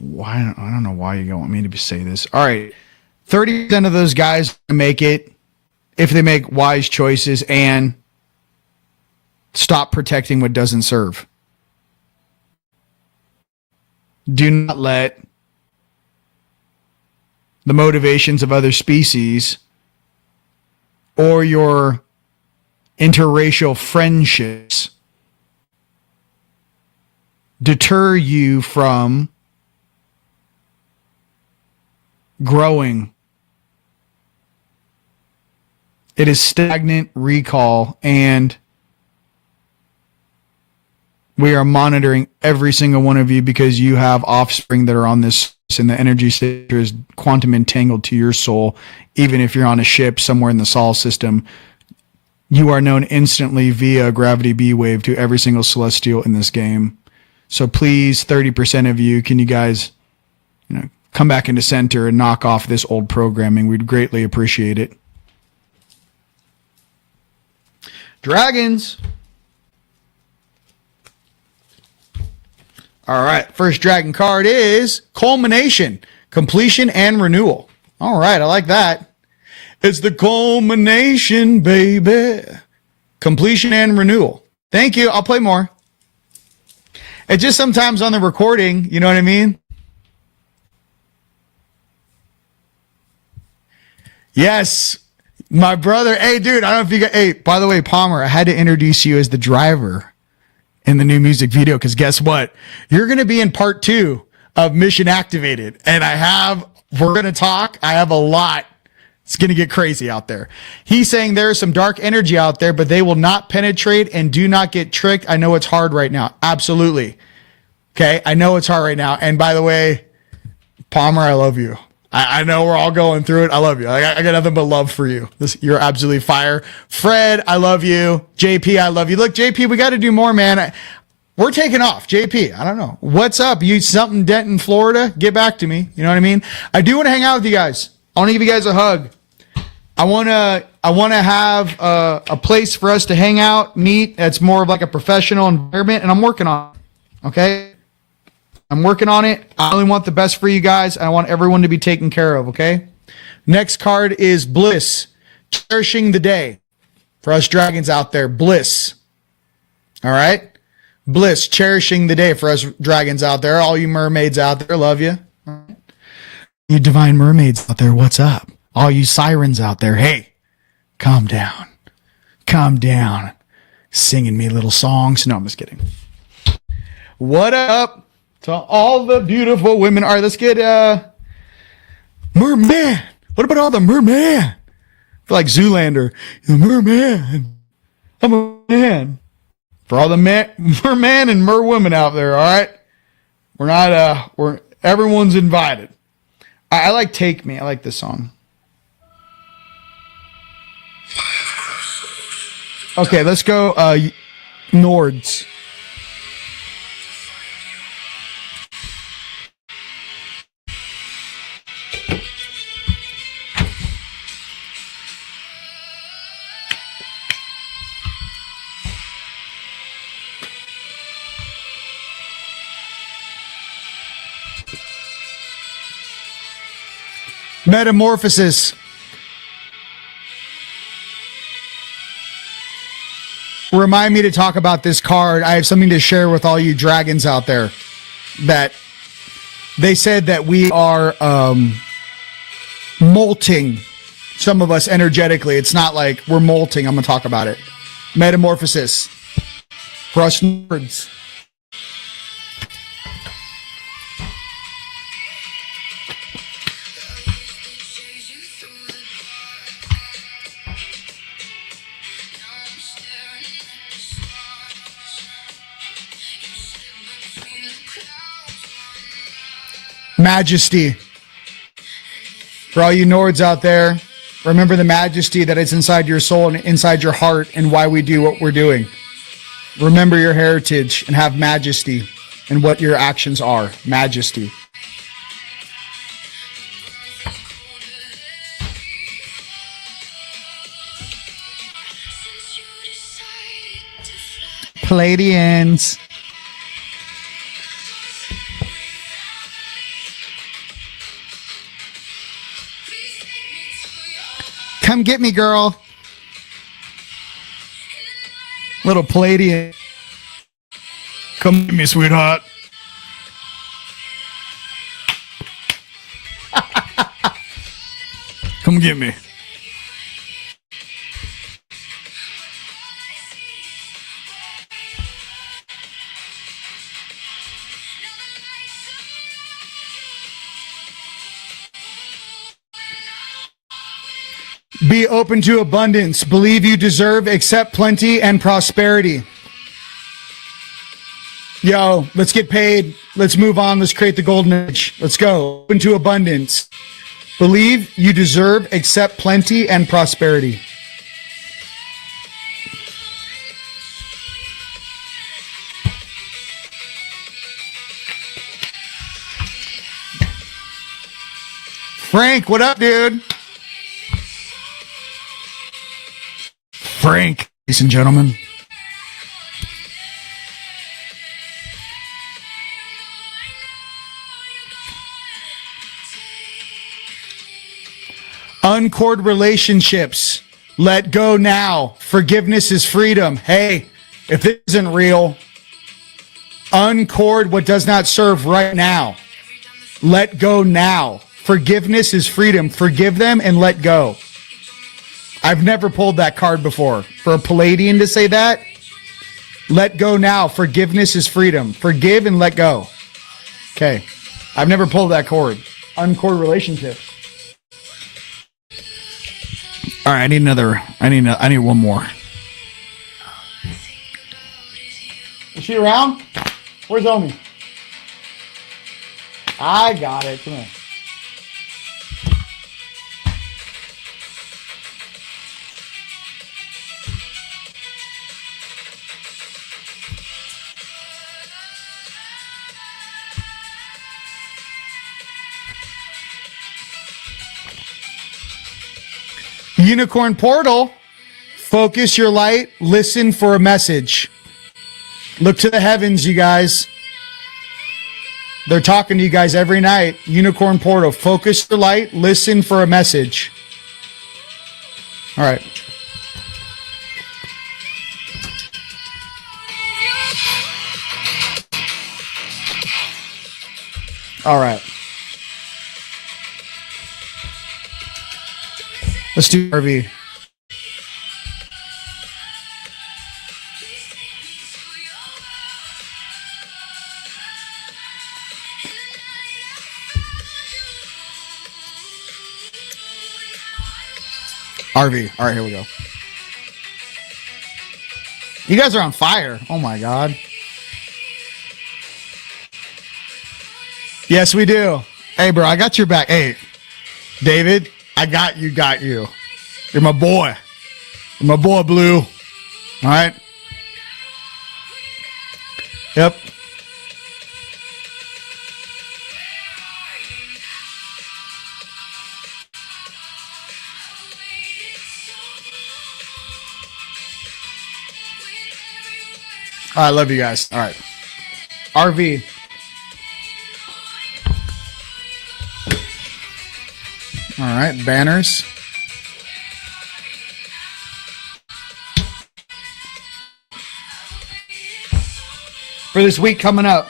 Why? I don't know why you don't want me to say this. All right. 30% of those guys make it if they make wise choices and stop protecting what doesn't serve. Do not let the motivations of other species or your interracial friendships deter you from growing. It is stagnant recall, and we are monitoring every single one of you because you have offspring that are on this, and the energy signature is quantum entangled to your soul. Even if you're on a ship somewhere in the Sol system, you are known instantly via a gravity B wave to every single celestial in this game. So please, 30% of you, can you guys, come back into center and knock off this old programming? We'd greatly appreciate it. Dragons. All right. First dragon card is culmination, completion, and renewal. All right. I like that. It's the culmination, baby. Completion and renewal. Thank you. I'll play more. It's just sometimes on the recording, you know what I mean? Yes, my brother. Hey, dude, I don't know if you got. Hey, by the way, Palmer, I had to introduce you as the driver in the new music video because guess what? You're going to be in part 2 of Mission Activated, and we're going to talk. I have a lot. It's going to get crazy out there. He's saying there is some dark energy out there, but they will not penetrate and do not get tricked. I know it's hard right now. Absolutely. Okay. I know it's hard right now. And by the way, Palmer, I love you. I know we're all going through it. I love you. I got nothing but love for you. You're absolutely fire. Fred, I love you. JP, I love you. Look, JP, we got to do more, man. We're taking off. JP, I don't know. What's up? You something Denton, Florida? Get back to me. You know what I mean? I do want to hang out with you guys. I want to give you guys a hug. I want to have a place for us to hang out, meet. That's more of like a professional environment, and I'm working on it. Okay? I'm working on it. I only want the best for you guys. I want everyone to be taken care of, okay? Next card is Bliss. Cherishing the day. For us dragons out there, Bliss. All right? Bliss, cherishing the day for us dragons out there. All you mermaids out there, love you. You divine mermaids out there, what's up? All you sirens out there, hey, calm down. Calm down. Singing me little songs. No, I'm just kidding. What up to all the beautiful women? All right, let's get merman. What about all the merman? I feel like Zoolander. The merman. I'm a man. For all the merman and merwomen out there, all right? We're not, everyone's invited. I like Take Me. I like this song. Okay, let's go Nords. Metamorphosis. Remind me to talk about this card. I have something to share with all you dragons out there. That they said that we are molting, some of us energetically. It's not like we're molting. I'm going to talk about it. Metamorphosis. For us nerds. Majesty. For all you Nords out there, remember the majesty that is inside your soul and inside your heart and why we do what we're doing. Remember your heritage and have majesty in what your actions are. Majesty. Palladians. Come get me, girl. Little Palladian. Come get me, sweetheart. Come get me. Be open to abundance. Believe you deserve, accept plenty and prosperity. Yo, let's get paid. Let's move on. Let's create the golden age. Let's go. Open to abundance. Believe you deserve, accept plenty and prosperity. Frank, what up, dude? Frank, ladies and gentlemen. Uncord relationships. Let go now. Forgiveness is freedom. Hey, if this isn't real, uncord what does not serve right now. Let go now. Forgiveness is freedom. Forgive them and let go. I've never pulled that card before. For a Palladian to say that, let go now. Forgiveness is freedom. Forgive and let go. Okay. I've never pulled that cord. Uncord relationships. All right, I need another. I need one more. Is she around? Where's Omi? I got it. Come here. Unicorn Portal. Focus your light. Listen for a message. Look to the heavens, you guys. They're talking to you guys every night. Unicorn Portal. Focus your light. Listen for a message. All right. All right. Let's do RV. RV. All right, here we go. You guys are on fire. Oh my God. Yes, we do. Hey, bro, I got your back. Hey, David, I got you. You're my boy. You're my boy, Blue. All right. Yep. I love you guys. All right. RV. All right. Banners. For this week coming up.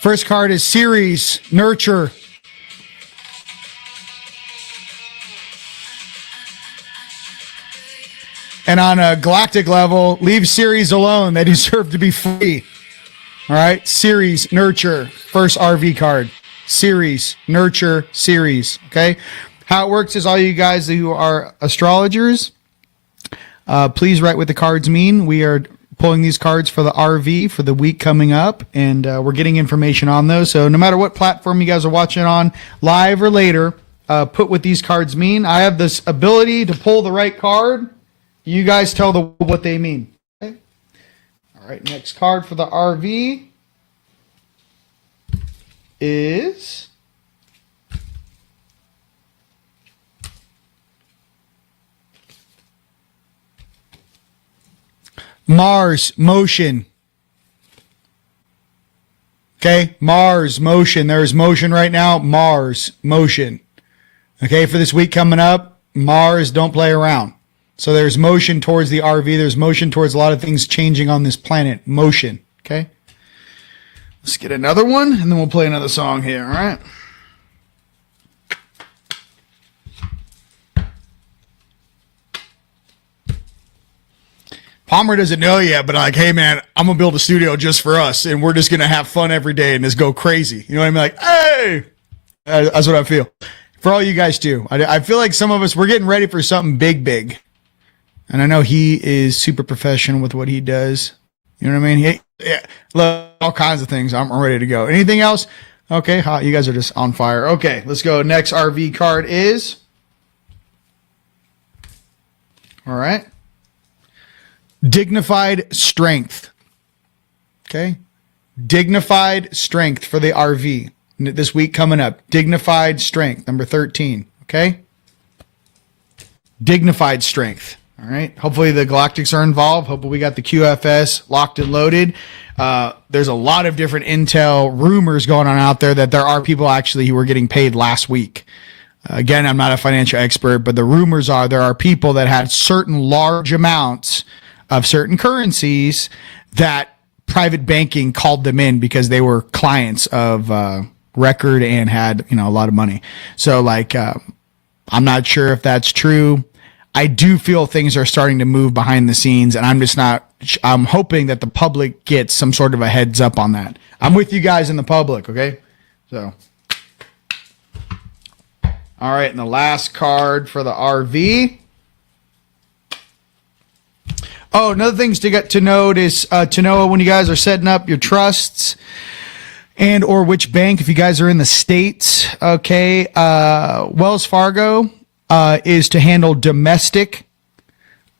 First card is Series Nurture. And on a galactic level, leave Series alone. They deserve to be free. All right. Series Nurture. First RV card. Series Nurture Series. Okay. How it works is all you guys who are astrologers, please write what the cards mean. We are pulling these cards for the RV for the week coming up, and we're getting information on those. So no matter what platform you guys are watching on, live or later, put what these cards mean. I have this ability to pull the right card. You guys tell what they mean. Okay? All right, next card for the RV is Mars Motion. Okay, Mars Motion. There's motion right now. Mars Motion. Okay, for this week coming up, Mars, don't play around. So there's motion towards the RV. There's motion towards a lot of things changing on this planet. Motion. Okay, let's get another one, and then we'll play another song here. All right. Palmer doesn't know yet, but like, hey man, I'm gonna build a studio just for us, and we're just gonna have fun every day and just go crazy. You know what I mean? Like, hey, that's what I feel. For all you guys too, I feel like some of us we're getting ready for something big, and I know he is super professional with what he does. You know what I mean? He love all kinds of things. I'm ready to go. Anything else? Okay, hot. You guys are just on fire. Okay, let's go. Next RV card is all right. Dignified Strength. Okay. Dignified Strength for the RV. This week coming up. Dignified Strength, number 13. Okay. Dignified Strength. All right. Hopefully the Galactics are involved. Hopefully we got the QFS locked and loaded. There's a lot of different intel rumors going on out there that there are people actually who were getting paid last week. Again, I'm not a financial expert, but the rumors are there are people that had certain large amounts of certain currencies that private banking called them in because they were clients of record and had, a lot of money. So like I'm not sure if that's true. I do feel things are starting to move behind the scenes, and I'm hoping that the public gets some sort of a heads up on that. I'm with you guys in the public, okay? So, all right, and the last card for the RV. Oh, another things to get to note is to know when you guys are setting up your trusts and or which bank, if you guys are in the States, okay, Wells Fargo is to handle domestic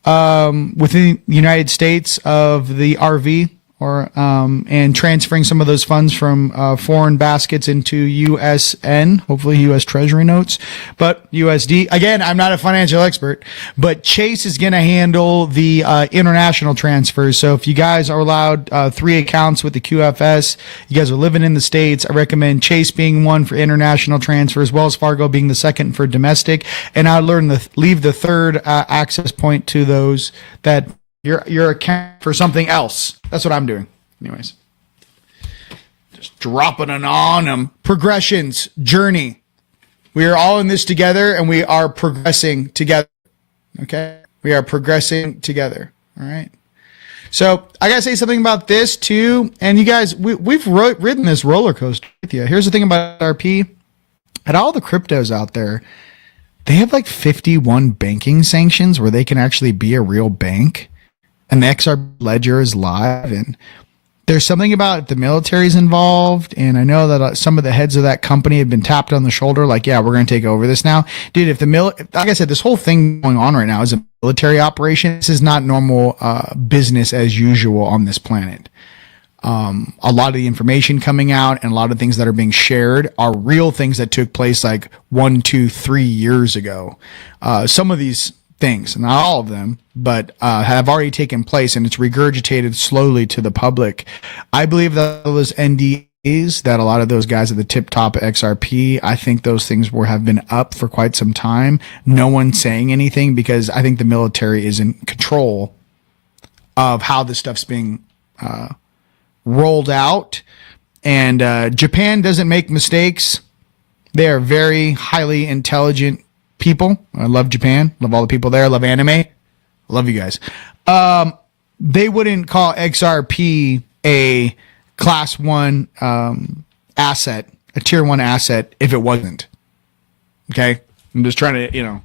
within the United States of the RV, or and transferring some of those funds from foreign baskets into USN, hopefully US Treasury notes, but USD. Again, I'm not a financial expert, but Chase is going to handle the international transfers. So if you guys are allowed 3 accounts with the QFS, you guys are living in the States, I recommend Chase being one for international transfers, Wells Fargo being the second for domestic, and I leave the third access point to those that your account for something else. That's what I'm doing. Anyways, just dropping it on them. Progressions, journey. We are all in this together, and we are progressing together. Okay? We are progressing together. All right? So I got to say something about this, too. And you guys, we've ridden this roller coaster with you. Here's the thing about RP. At all the cryptos out there, they have like 51 banking sanctions where they can actually be a real bank. And the XR ledger is live, and there's something about the military's involved. And I know that some of the heads of that company have been tapped on the shoulder, like, yeah, we're going to take over this now. Dude, if like I said, this whole thing going on right now is a military operation. This is not normal business as usual on this planet. A lot of the information coming out and a lot of things that are being shared are real things that took place like 1, 2, 3 years ago. Some of these things, not all of them, but have already taken place, and it's regurgitated slowly to the public. I believe that those NDAs, that a lot of those guys at the tip top of XRP, I think those things have been up for quite some time. No one's saying anything because I think the military is in control of how this stuff's being rolled out. And Japan doesn't make mistakes. They are very highly intelligent people. I love Japan. Love all the people there. Love anime. I love you guys. They wouldn't call XRP a class 1 asset, a tier 1 asset, if it wasn't. Okay? I'm just trying to,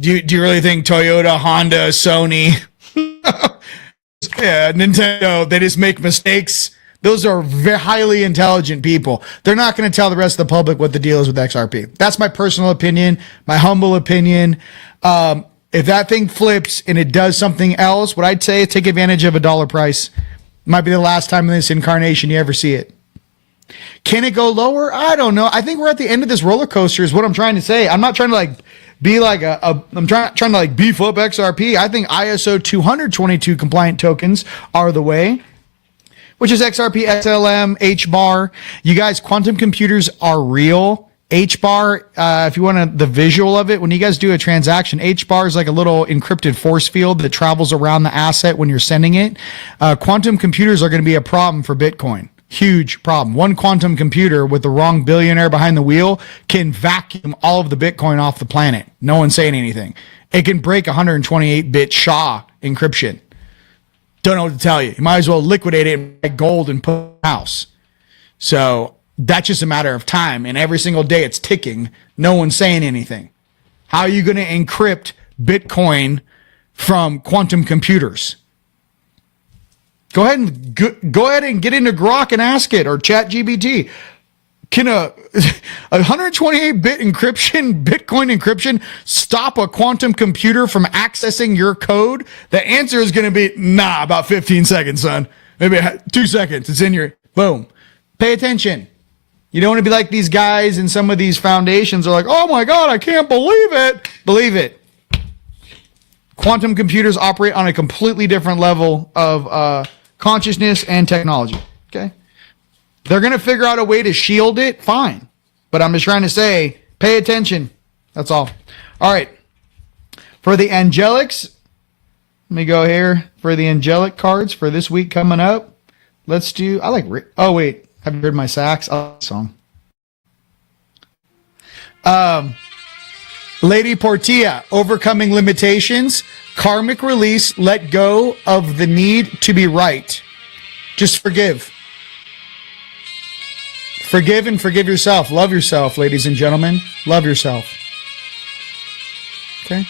do you really think Toyota, Honda, Sony, yeah, Nintendo, they just make mistakes? Those are very highly intelligent people. They're not going to tell the rest of the public what the deal is with XRP. That's my personal opinion, my humble opinion. If that thing flips and it does something else, what I'd say is take advantage of a dollar price. Might be the last time in this incarnation you ever see it. Can it go lower? I don't know. I think we're at the end of this roller coaster is what I'm trying to say. I'm not trying to be like I'm trying to beef up XRP. I think ISO 222 compliant tokens are the way, which is XRP, XLM, HBAR. You guys, quantum computers are real. HBAR, if you want the visual of it, when you guys do a transaction, HBAR is like a little encrypted force field that travels around the asset when you're sending it. Quantum computers are going to be a problem for Bitcoin. Huge problem. One quantum computer with the wrong billionaire behind the wheel can vacuum all of the Bitcoin off the planet. No one's saying anything. It can break 128-bit SHA encryption. Don't know what to tell you. You might as well liquidate it and buy gold and put it in the house. So that's just a matter of time. And every single day it's ticking. No one's saying anything. How are you going to encrypt Bitcoin from quantum computers? Go ahead and get into Grok and ask it, or ChatGPT. Can a 128-bit encryption, Bitcoin encryption, stop a quantum computer from accessing your code? The answer is going to be, nah, about 15 seconds, son. Maybe 2 seconds. It's in your, boom. Pay attention. You don't want to be like these guys in some of these foundations are like, oh my God, I can't believe it. Believe it. Quantum computers operate on a completely different level of consciousness and technology. Okay? They're going to figure out a way to shield it. Fine. But I'm just trying to say, pay attention. That's all. All right. For the angelics, let me go here. For the angelic cards for this week coming up, let's do, oh, wait. Have you heard my sax? I like the song. Lady Portilla, overcoming limitations, karmic release, let go of the need to be right. Just forgive. Forgive and forgive yourself. Love yourself, ladies and gentlemen. Love yourself. Okay?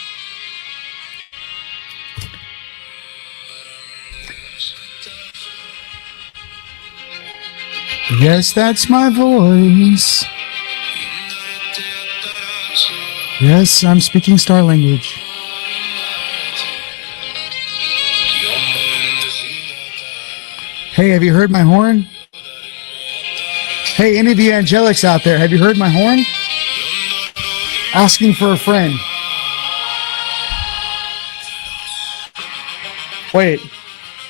Yes, that's my voice. Yes, I'm speaking star language. Hey, have you heard my horn? Hey, any of you angelics out there, have you heard my horn? Asking for a friend. Wait,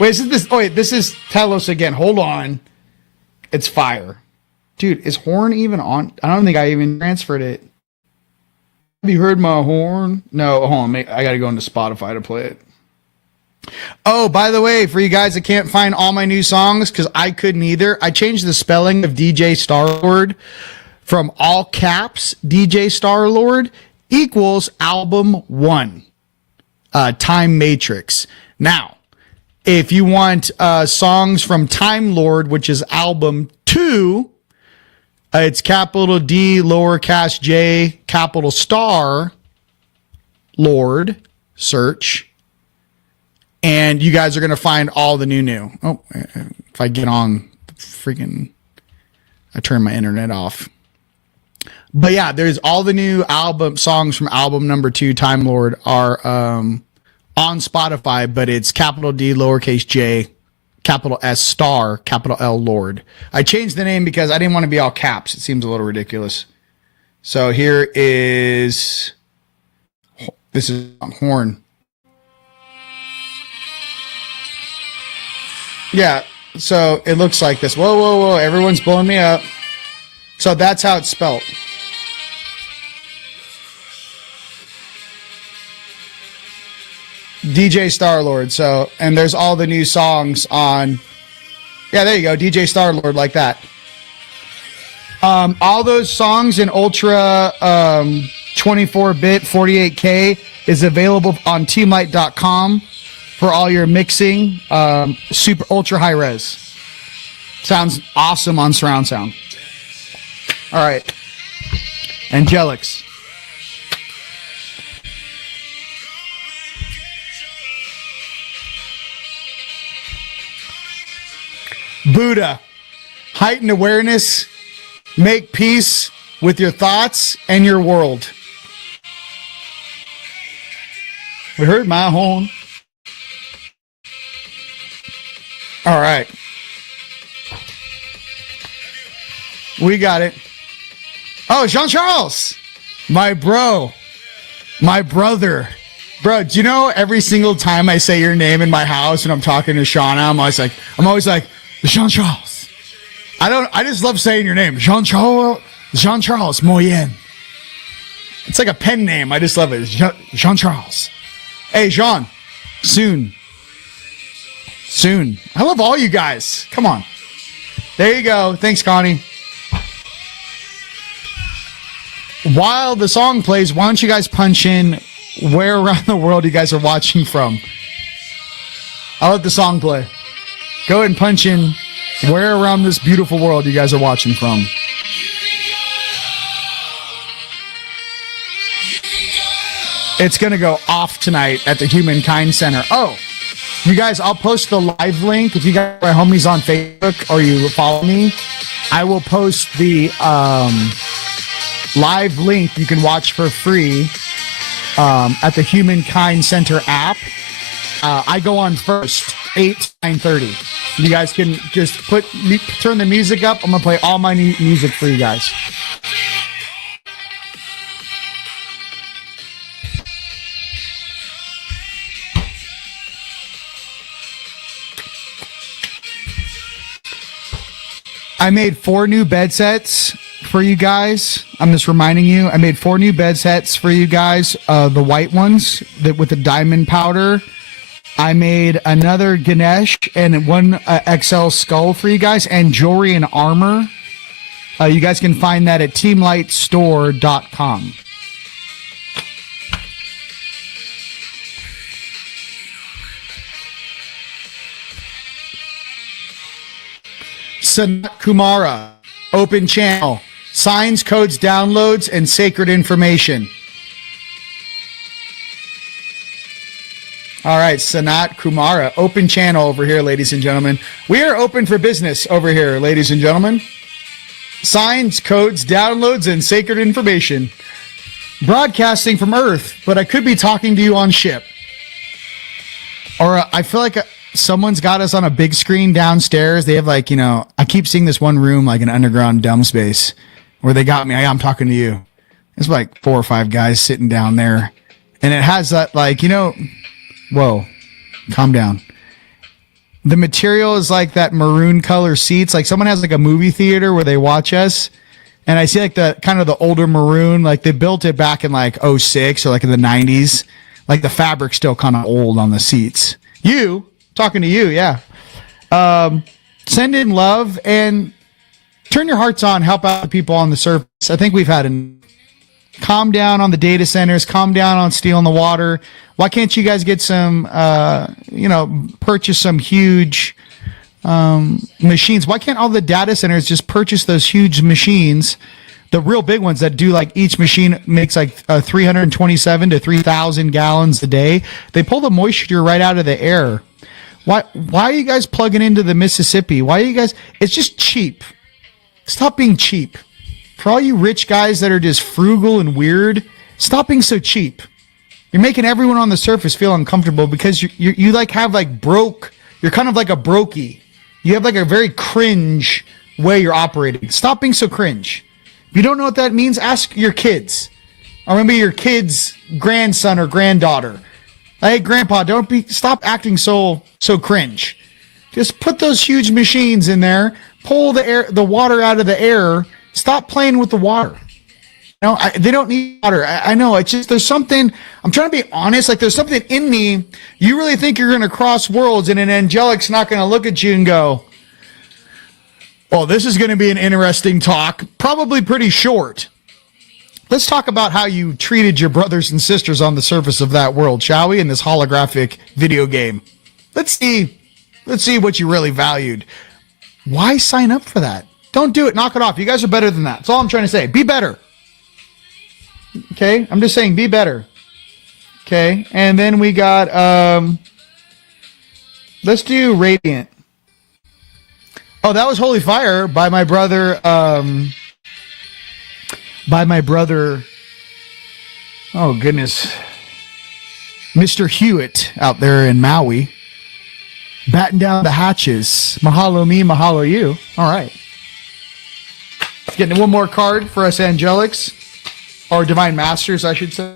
is this? Oh, wait, this is Telos again. Hold on. It's fire. Dude, is horn even on? I don't think I even transferred it. Have you heard my horn? No, hold on. I got to go into Spotify to play it. Oh, by the way, for you guys that can't find all my new songs, because I couldn't either, I changed the spelling of DJ Starlord from all caps DJ Starlord equals album 1, Time Matrix. Now, if you want songs from Time Lord, which is album 2, it's capital D, lowercase J, capital Star, Lord, search. And you guys are going to find all the new. Oh, if I get on I turn my internet off. But yeah, there's all the new album songs from album number 2, Time Lord, are on Spotify, but it's capital D, lowercase J, capital S, Star, capital L, Lord. I changed the name because I didn't want to be all caps. It seems a little ridiculous. So here is, this is horn. Yeah, so it looks like this. Whoa, whoa, whoa, everyone's blowing me up. So that's how it's spelled. DJ Starlord. So, and there's all the new songs on. Yeah, there you go, DJ Starlord, like that. All those songs in Ultra 24-bit 48K is available on teamlight.com. For all your mixing, super ultra high res. Sounds awesome on surround sound. All right. Angelics. Buddha. Heighten awareness. Make peace with your thoughts and your world. We heard my horn. All right. We got it. Oh, Jean-Charles. My bro. My brother. Bro, do you know every single time I say your name in my house and I'm talking to Shauna, I'm always like, Jean-Charles. I just love saying your name. Jean-Charles Moyen. It's like a pen name. I just love it. Jean-Charles. Hey, Jean. Soon. I love all you guys. Come on. There you go. Thanks, Connie. While the song plays, why don't you guys punch in where around the world you guys are watching from? I'll let the song play. Go ahead and punch in where around this beautiful world you guys are watching from. It's going to go off tonight at the Humankind Center. Oh, you guys, I'll post the live link. If you guys are my homies on Facebook or you follow me, I will post the live link you can watch for free at the Humankind Center app. I go on first, 8 to 9:30. You guys can just turn the music up. I'm going to play all my new music for you guys. I made 4 new bed sets for you guys. I'm just reminding you. I made 4 new bed sets for you guys. The white ones with the diamond powder. I made another Ganesh and one XL skull for you guys, and jewelry and armor. You guys can find that at teamlightstore.com. Sanat Kumara, open channel. Signs, codes, downloads, and sacred information. All right, Sanat Kumara, open channel over here, ladies and gentlemen. We are open for business over here, ladies and gentlemen. Signs, codes, downloads, and sacred information. Broadcasting from Earth, but I could be talking to you on ship. Or I feel like someone's got us on a big screen downstairs. They have like, I keep seeing this one room, like an underground dumb space, where they got me. I'm talking to you. There's like 4 or 5 guys sitting down there. And it has that like, whoa, calm down. The material is like that maroon color seats. Like someone has like a movie theater where they watch us. And I see like the kind of the older maroon, like they built it back in like '06 or like in the 90s. Like the fabric's still kind of old on the seats. Talking to you, yeah. Send in love and turn your hearts on. Help out the people on the surface. I think we've had calm down on the data centers. Calm down on stealing the water. Why can't you guys get some, purchase some huge machines? Why can't all the data centers just purchase those huge machines, the real big ones that do like each machine makes like 327 to 3,000 gallons a day? They pull the moisture right out of the air. Why are you guys plugging into the Mississippi? Why are you guys? It's just cheap. Stop being cheap. For all you rich guys that are just frugal and weird, stop being so cheap. You're making everyone on the surface feel uncomfortable because you like have like broke. You're kind of like a brokey. You have like a very cringe way you're operating. Stop being so cringe. If you don't know what that means, ask your kids. Or maybe your kid's grandson or granddaughter. Hey, Grandpa, stop acting so cringe. Just put those huge machines in there. Pull the water out of the air. Stop playing with the water. No, they don't need water. I know. It's just there's something. I'm trying to be honest. Like there's something in me. You really think you're going to cross worlds, and an angelic's not going to look at you and go, "Well, this is going to be an interesting talk. Probably pretty short." Let's talk about how you treated your brothers and sisters on the surface of that world, shall we? In this holographic video game. Let's see what you really valued. Why sign up for that? Don't do it. Knock it off. You guys are better than that. That's all I'm trying to say. Be better. Okay? I'm just saying be better. Okay? And then we got, let's do Radiant. Oh, that was Holy Fire by my brother, oh goodness, Mr. Hewitt out there in Maui. Batten down the hatches. Mahalo me, mahalo you. All right. Getting one more card for us angelics. Or divine masters, I should say.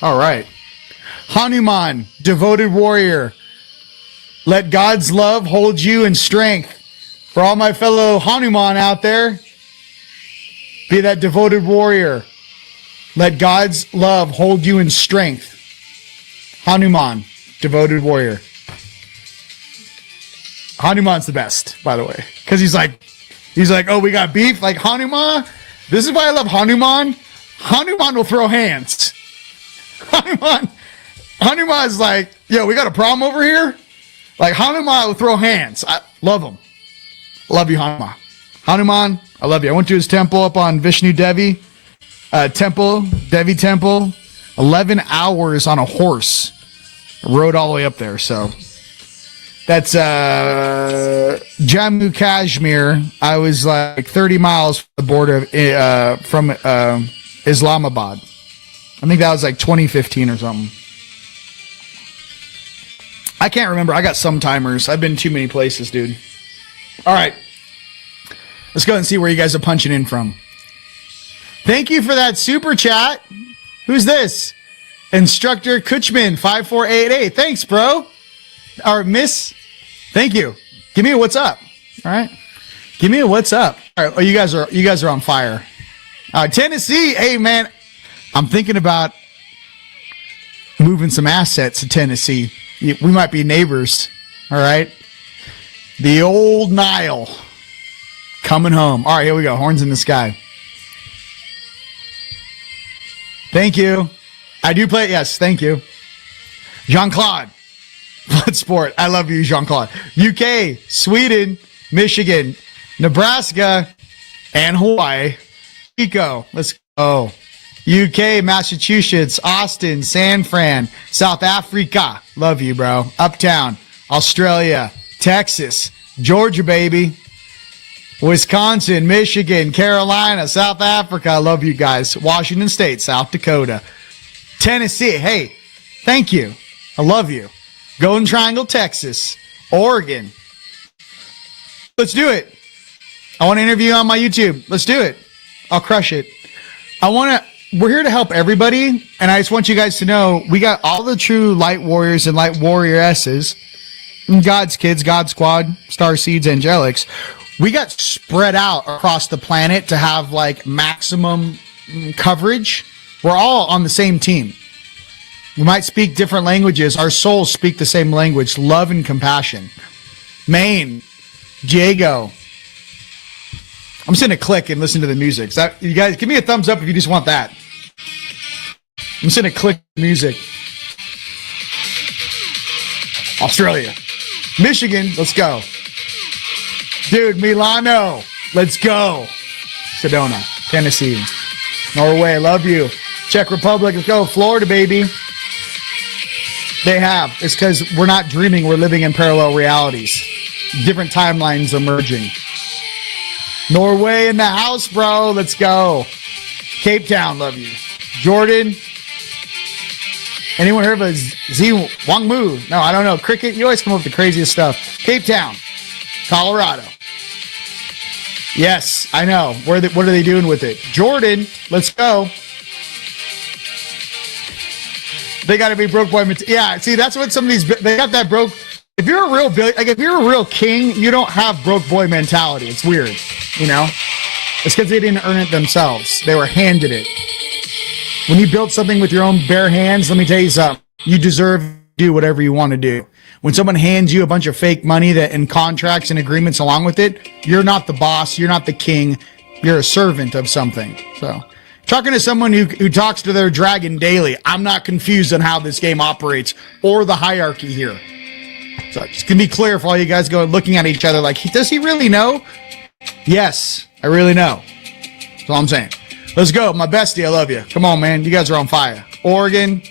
All right. Hanuman, devoted warrior. Let God's love hold you in strength. For all my fellow Hanuman out there, be that devoted warrior. Let God's love hold you in strength. Hanuman, devoted warrior. Hanuman's the best, by the way. Because he's like, oh, we got beef? Like Hanuman? This is why I love Hanuman. Hanuman will throw hands. Hanuman is like, yo, we got a problem over here? Like Hanuman will throw hands. I love him. Love you, Hanuman. Hanuman, I love you. I went to his temple up on Vishnu Devi Devi Temple. 11 hours on a horse. I rode all the way up there, so... That's Jammu Kashmir. I was like 30 miles from the border from Islamabad. I think that was like 2015 or something. I can't remember. I got some timers. I've been too many places, dude. All right. Let's go and see where you guys are punching in from. Thank you for that super chat. Who's this? Instructor Kuchman 5488. Thanks, bro. Or Miss. Thank you. Give me a what's up. All right. Give me a what's up. All right. Oh, you guys are on fire. Tennessee. Hey, man. I'm thinking about moving some assets to Tennessee. We might be neighbors. All right. The old Nile coming home. All right. Here we go. Horns in the sky. Thank you. I do play. Yes, thank you. Jean-Claude. Bloodsport. I love you, Jean-Claude. UK, Sweden, Michigan, Nebraska, and Hawaii. Chico. Let's go. UK, Massachusetts, Austin, San Fran, South Africa. Love you, bro. Uptown, Australia, Texas, Georgia, baby. Wisconsin, Michigan, Carolina, South Africa. I love you guys. Washington State, South Dakota, Tennessee. Hey, thank you. I love you. Golden Triangle, Texas, Oregon. Let's do it. I want to interview on my YouTube. Let's do it. I'll crush it. We're here to help everybody, and I just want you guys to know we got all the true light warriors and light warrioresses, God's kids, God Squad, Star Seeds, Angelics. We got spread out across the planet to have like maximum coverage. We're all on the same team. We might speak different languages. Our souls speak the same language, love and compassion. Maine, Diego. I'm just going to click and listen to the music. So you guys, give me a thumbs up if you just want that. I'm just going to click music. Australia. Michigan, let's go. Dude, Milano, let's go. Sedona, Tennessee. Norway, love you. Czech Republic, let's go. Florida, baby. They have. It's because we're not dreaming. We're living in parallel realities. Different timelines emerging. Norway in the house, bro. Let's go. Cape Town, love you. Jordan. Anyone heard of a Z Wang Mu? No, I don't know. Cricket, you always come up with the craziest stuff. Cape Town, Colorado. Yes, I know. What are they doing with it? Jordan, let's go. They got to be broke boy. Yeah, see, that's what some of these, they got that broke. If you're a real, if you're a real king, you don't have broke boy mentality. It's weird, you know? It's because they didn't earn it themselves. They were handed it. When you build something with your own bare hands, let me tell you something. You deserve to do whatever you want to do. When someone hands you a bunch of fake money that and contracts and agreements along with it, you're not the boss. You're not the king. You're a servant of something. So talking to someone who talks to their dragon daily, I'm not confused on how this game operates or the hierarchy here. So it's going to be clear for all you guys going looking at each other like, does he really know? Yes, I really know. That's all I'm saying. Let's go. My bestie, I love you. Come on, man. You guys are on fire. Oregon.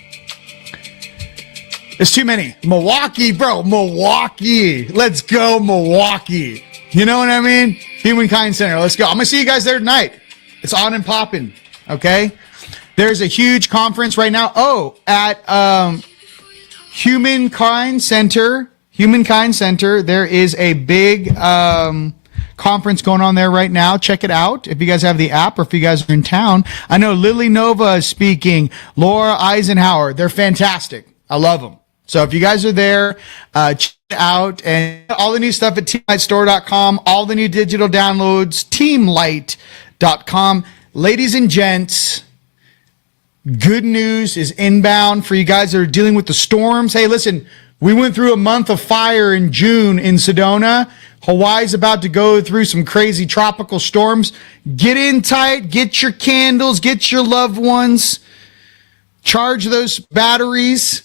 There's too many. Milwaukee, bro. Milwaukee. Let's go, Milwaukee. You know what I mean? Humankind Center. Let's go. I'm going to see you guys there tonight. It's on and popping. Okay? There's a huge conference right now. Oh, at Humankind Center. Humankind Center. There is a big conference going on there right now. Check it out if you guys have the app or if you guys are in town. I know Lily Nova is speaking. Laura Eisenhower. They're fantastic. I love them. So if you guys are there, check it out. And all the new stuff at teamlightstore.com, all the new digital downloads, teamlight.com. Ladies and gents, good news is inbound for you guys that are dealing with the storms. Hey, listen, we went through a month of fire in June in Sedona. Hawaii's about to go through some crazy tropical storms. Get in tight, get your candles, get your loved ones, charge those batteries.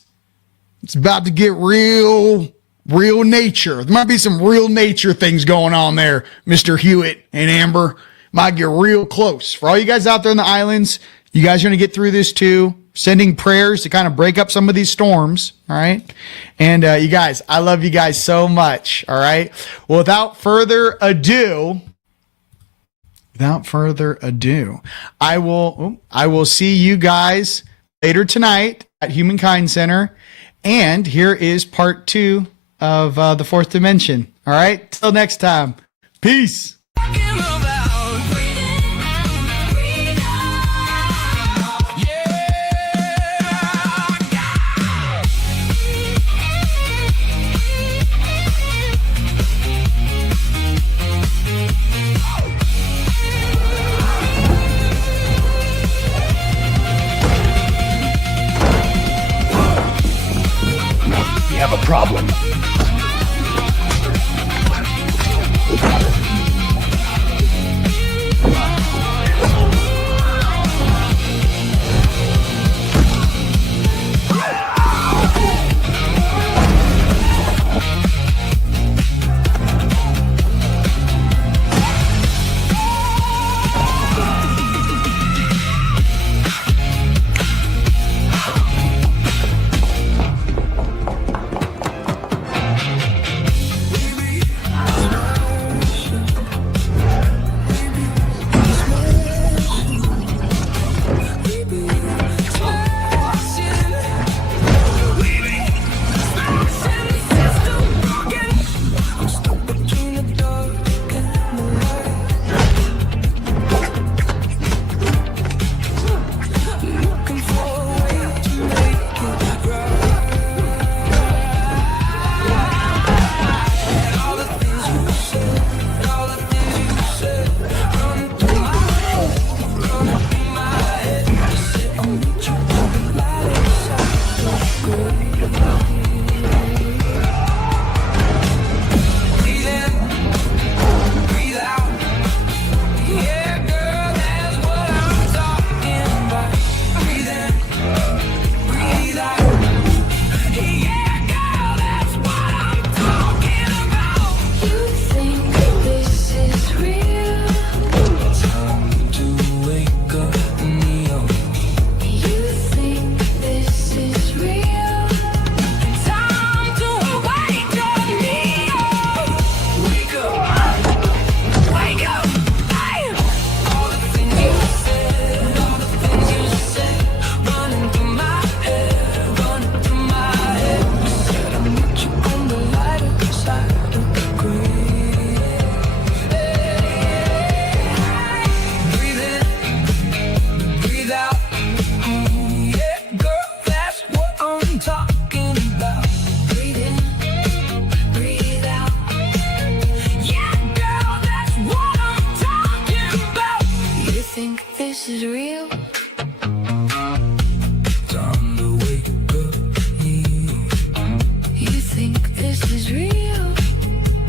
It's about to get real nature. There might be some real nature things going on there, Mr. Hewitt and Amber. Might get real close. For all you guys out there in the islands, you guys are going to get through this too. Sending prayers to kind of break up some of these storms. All right. And you guys, I love you guys so much. All right. Well, without further ado, I will see you guys later tonight at Humankind Center. And here is part 2 of the fourth dimension. All right. Till next time. Peace. We have a problem. Is it real?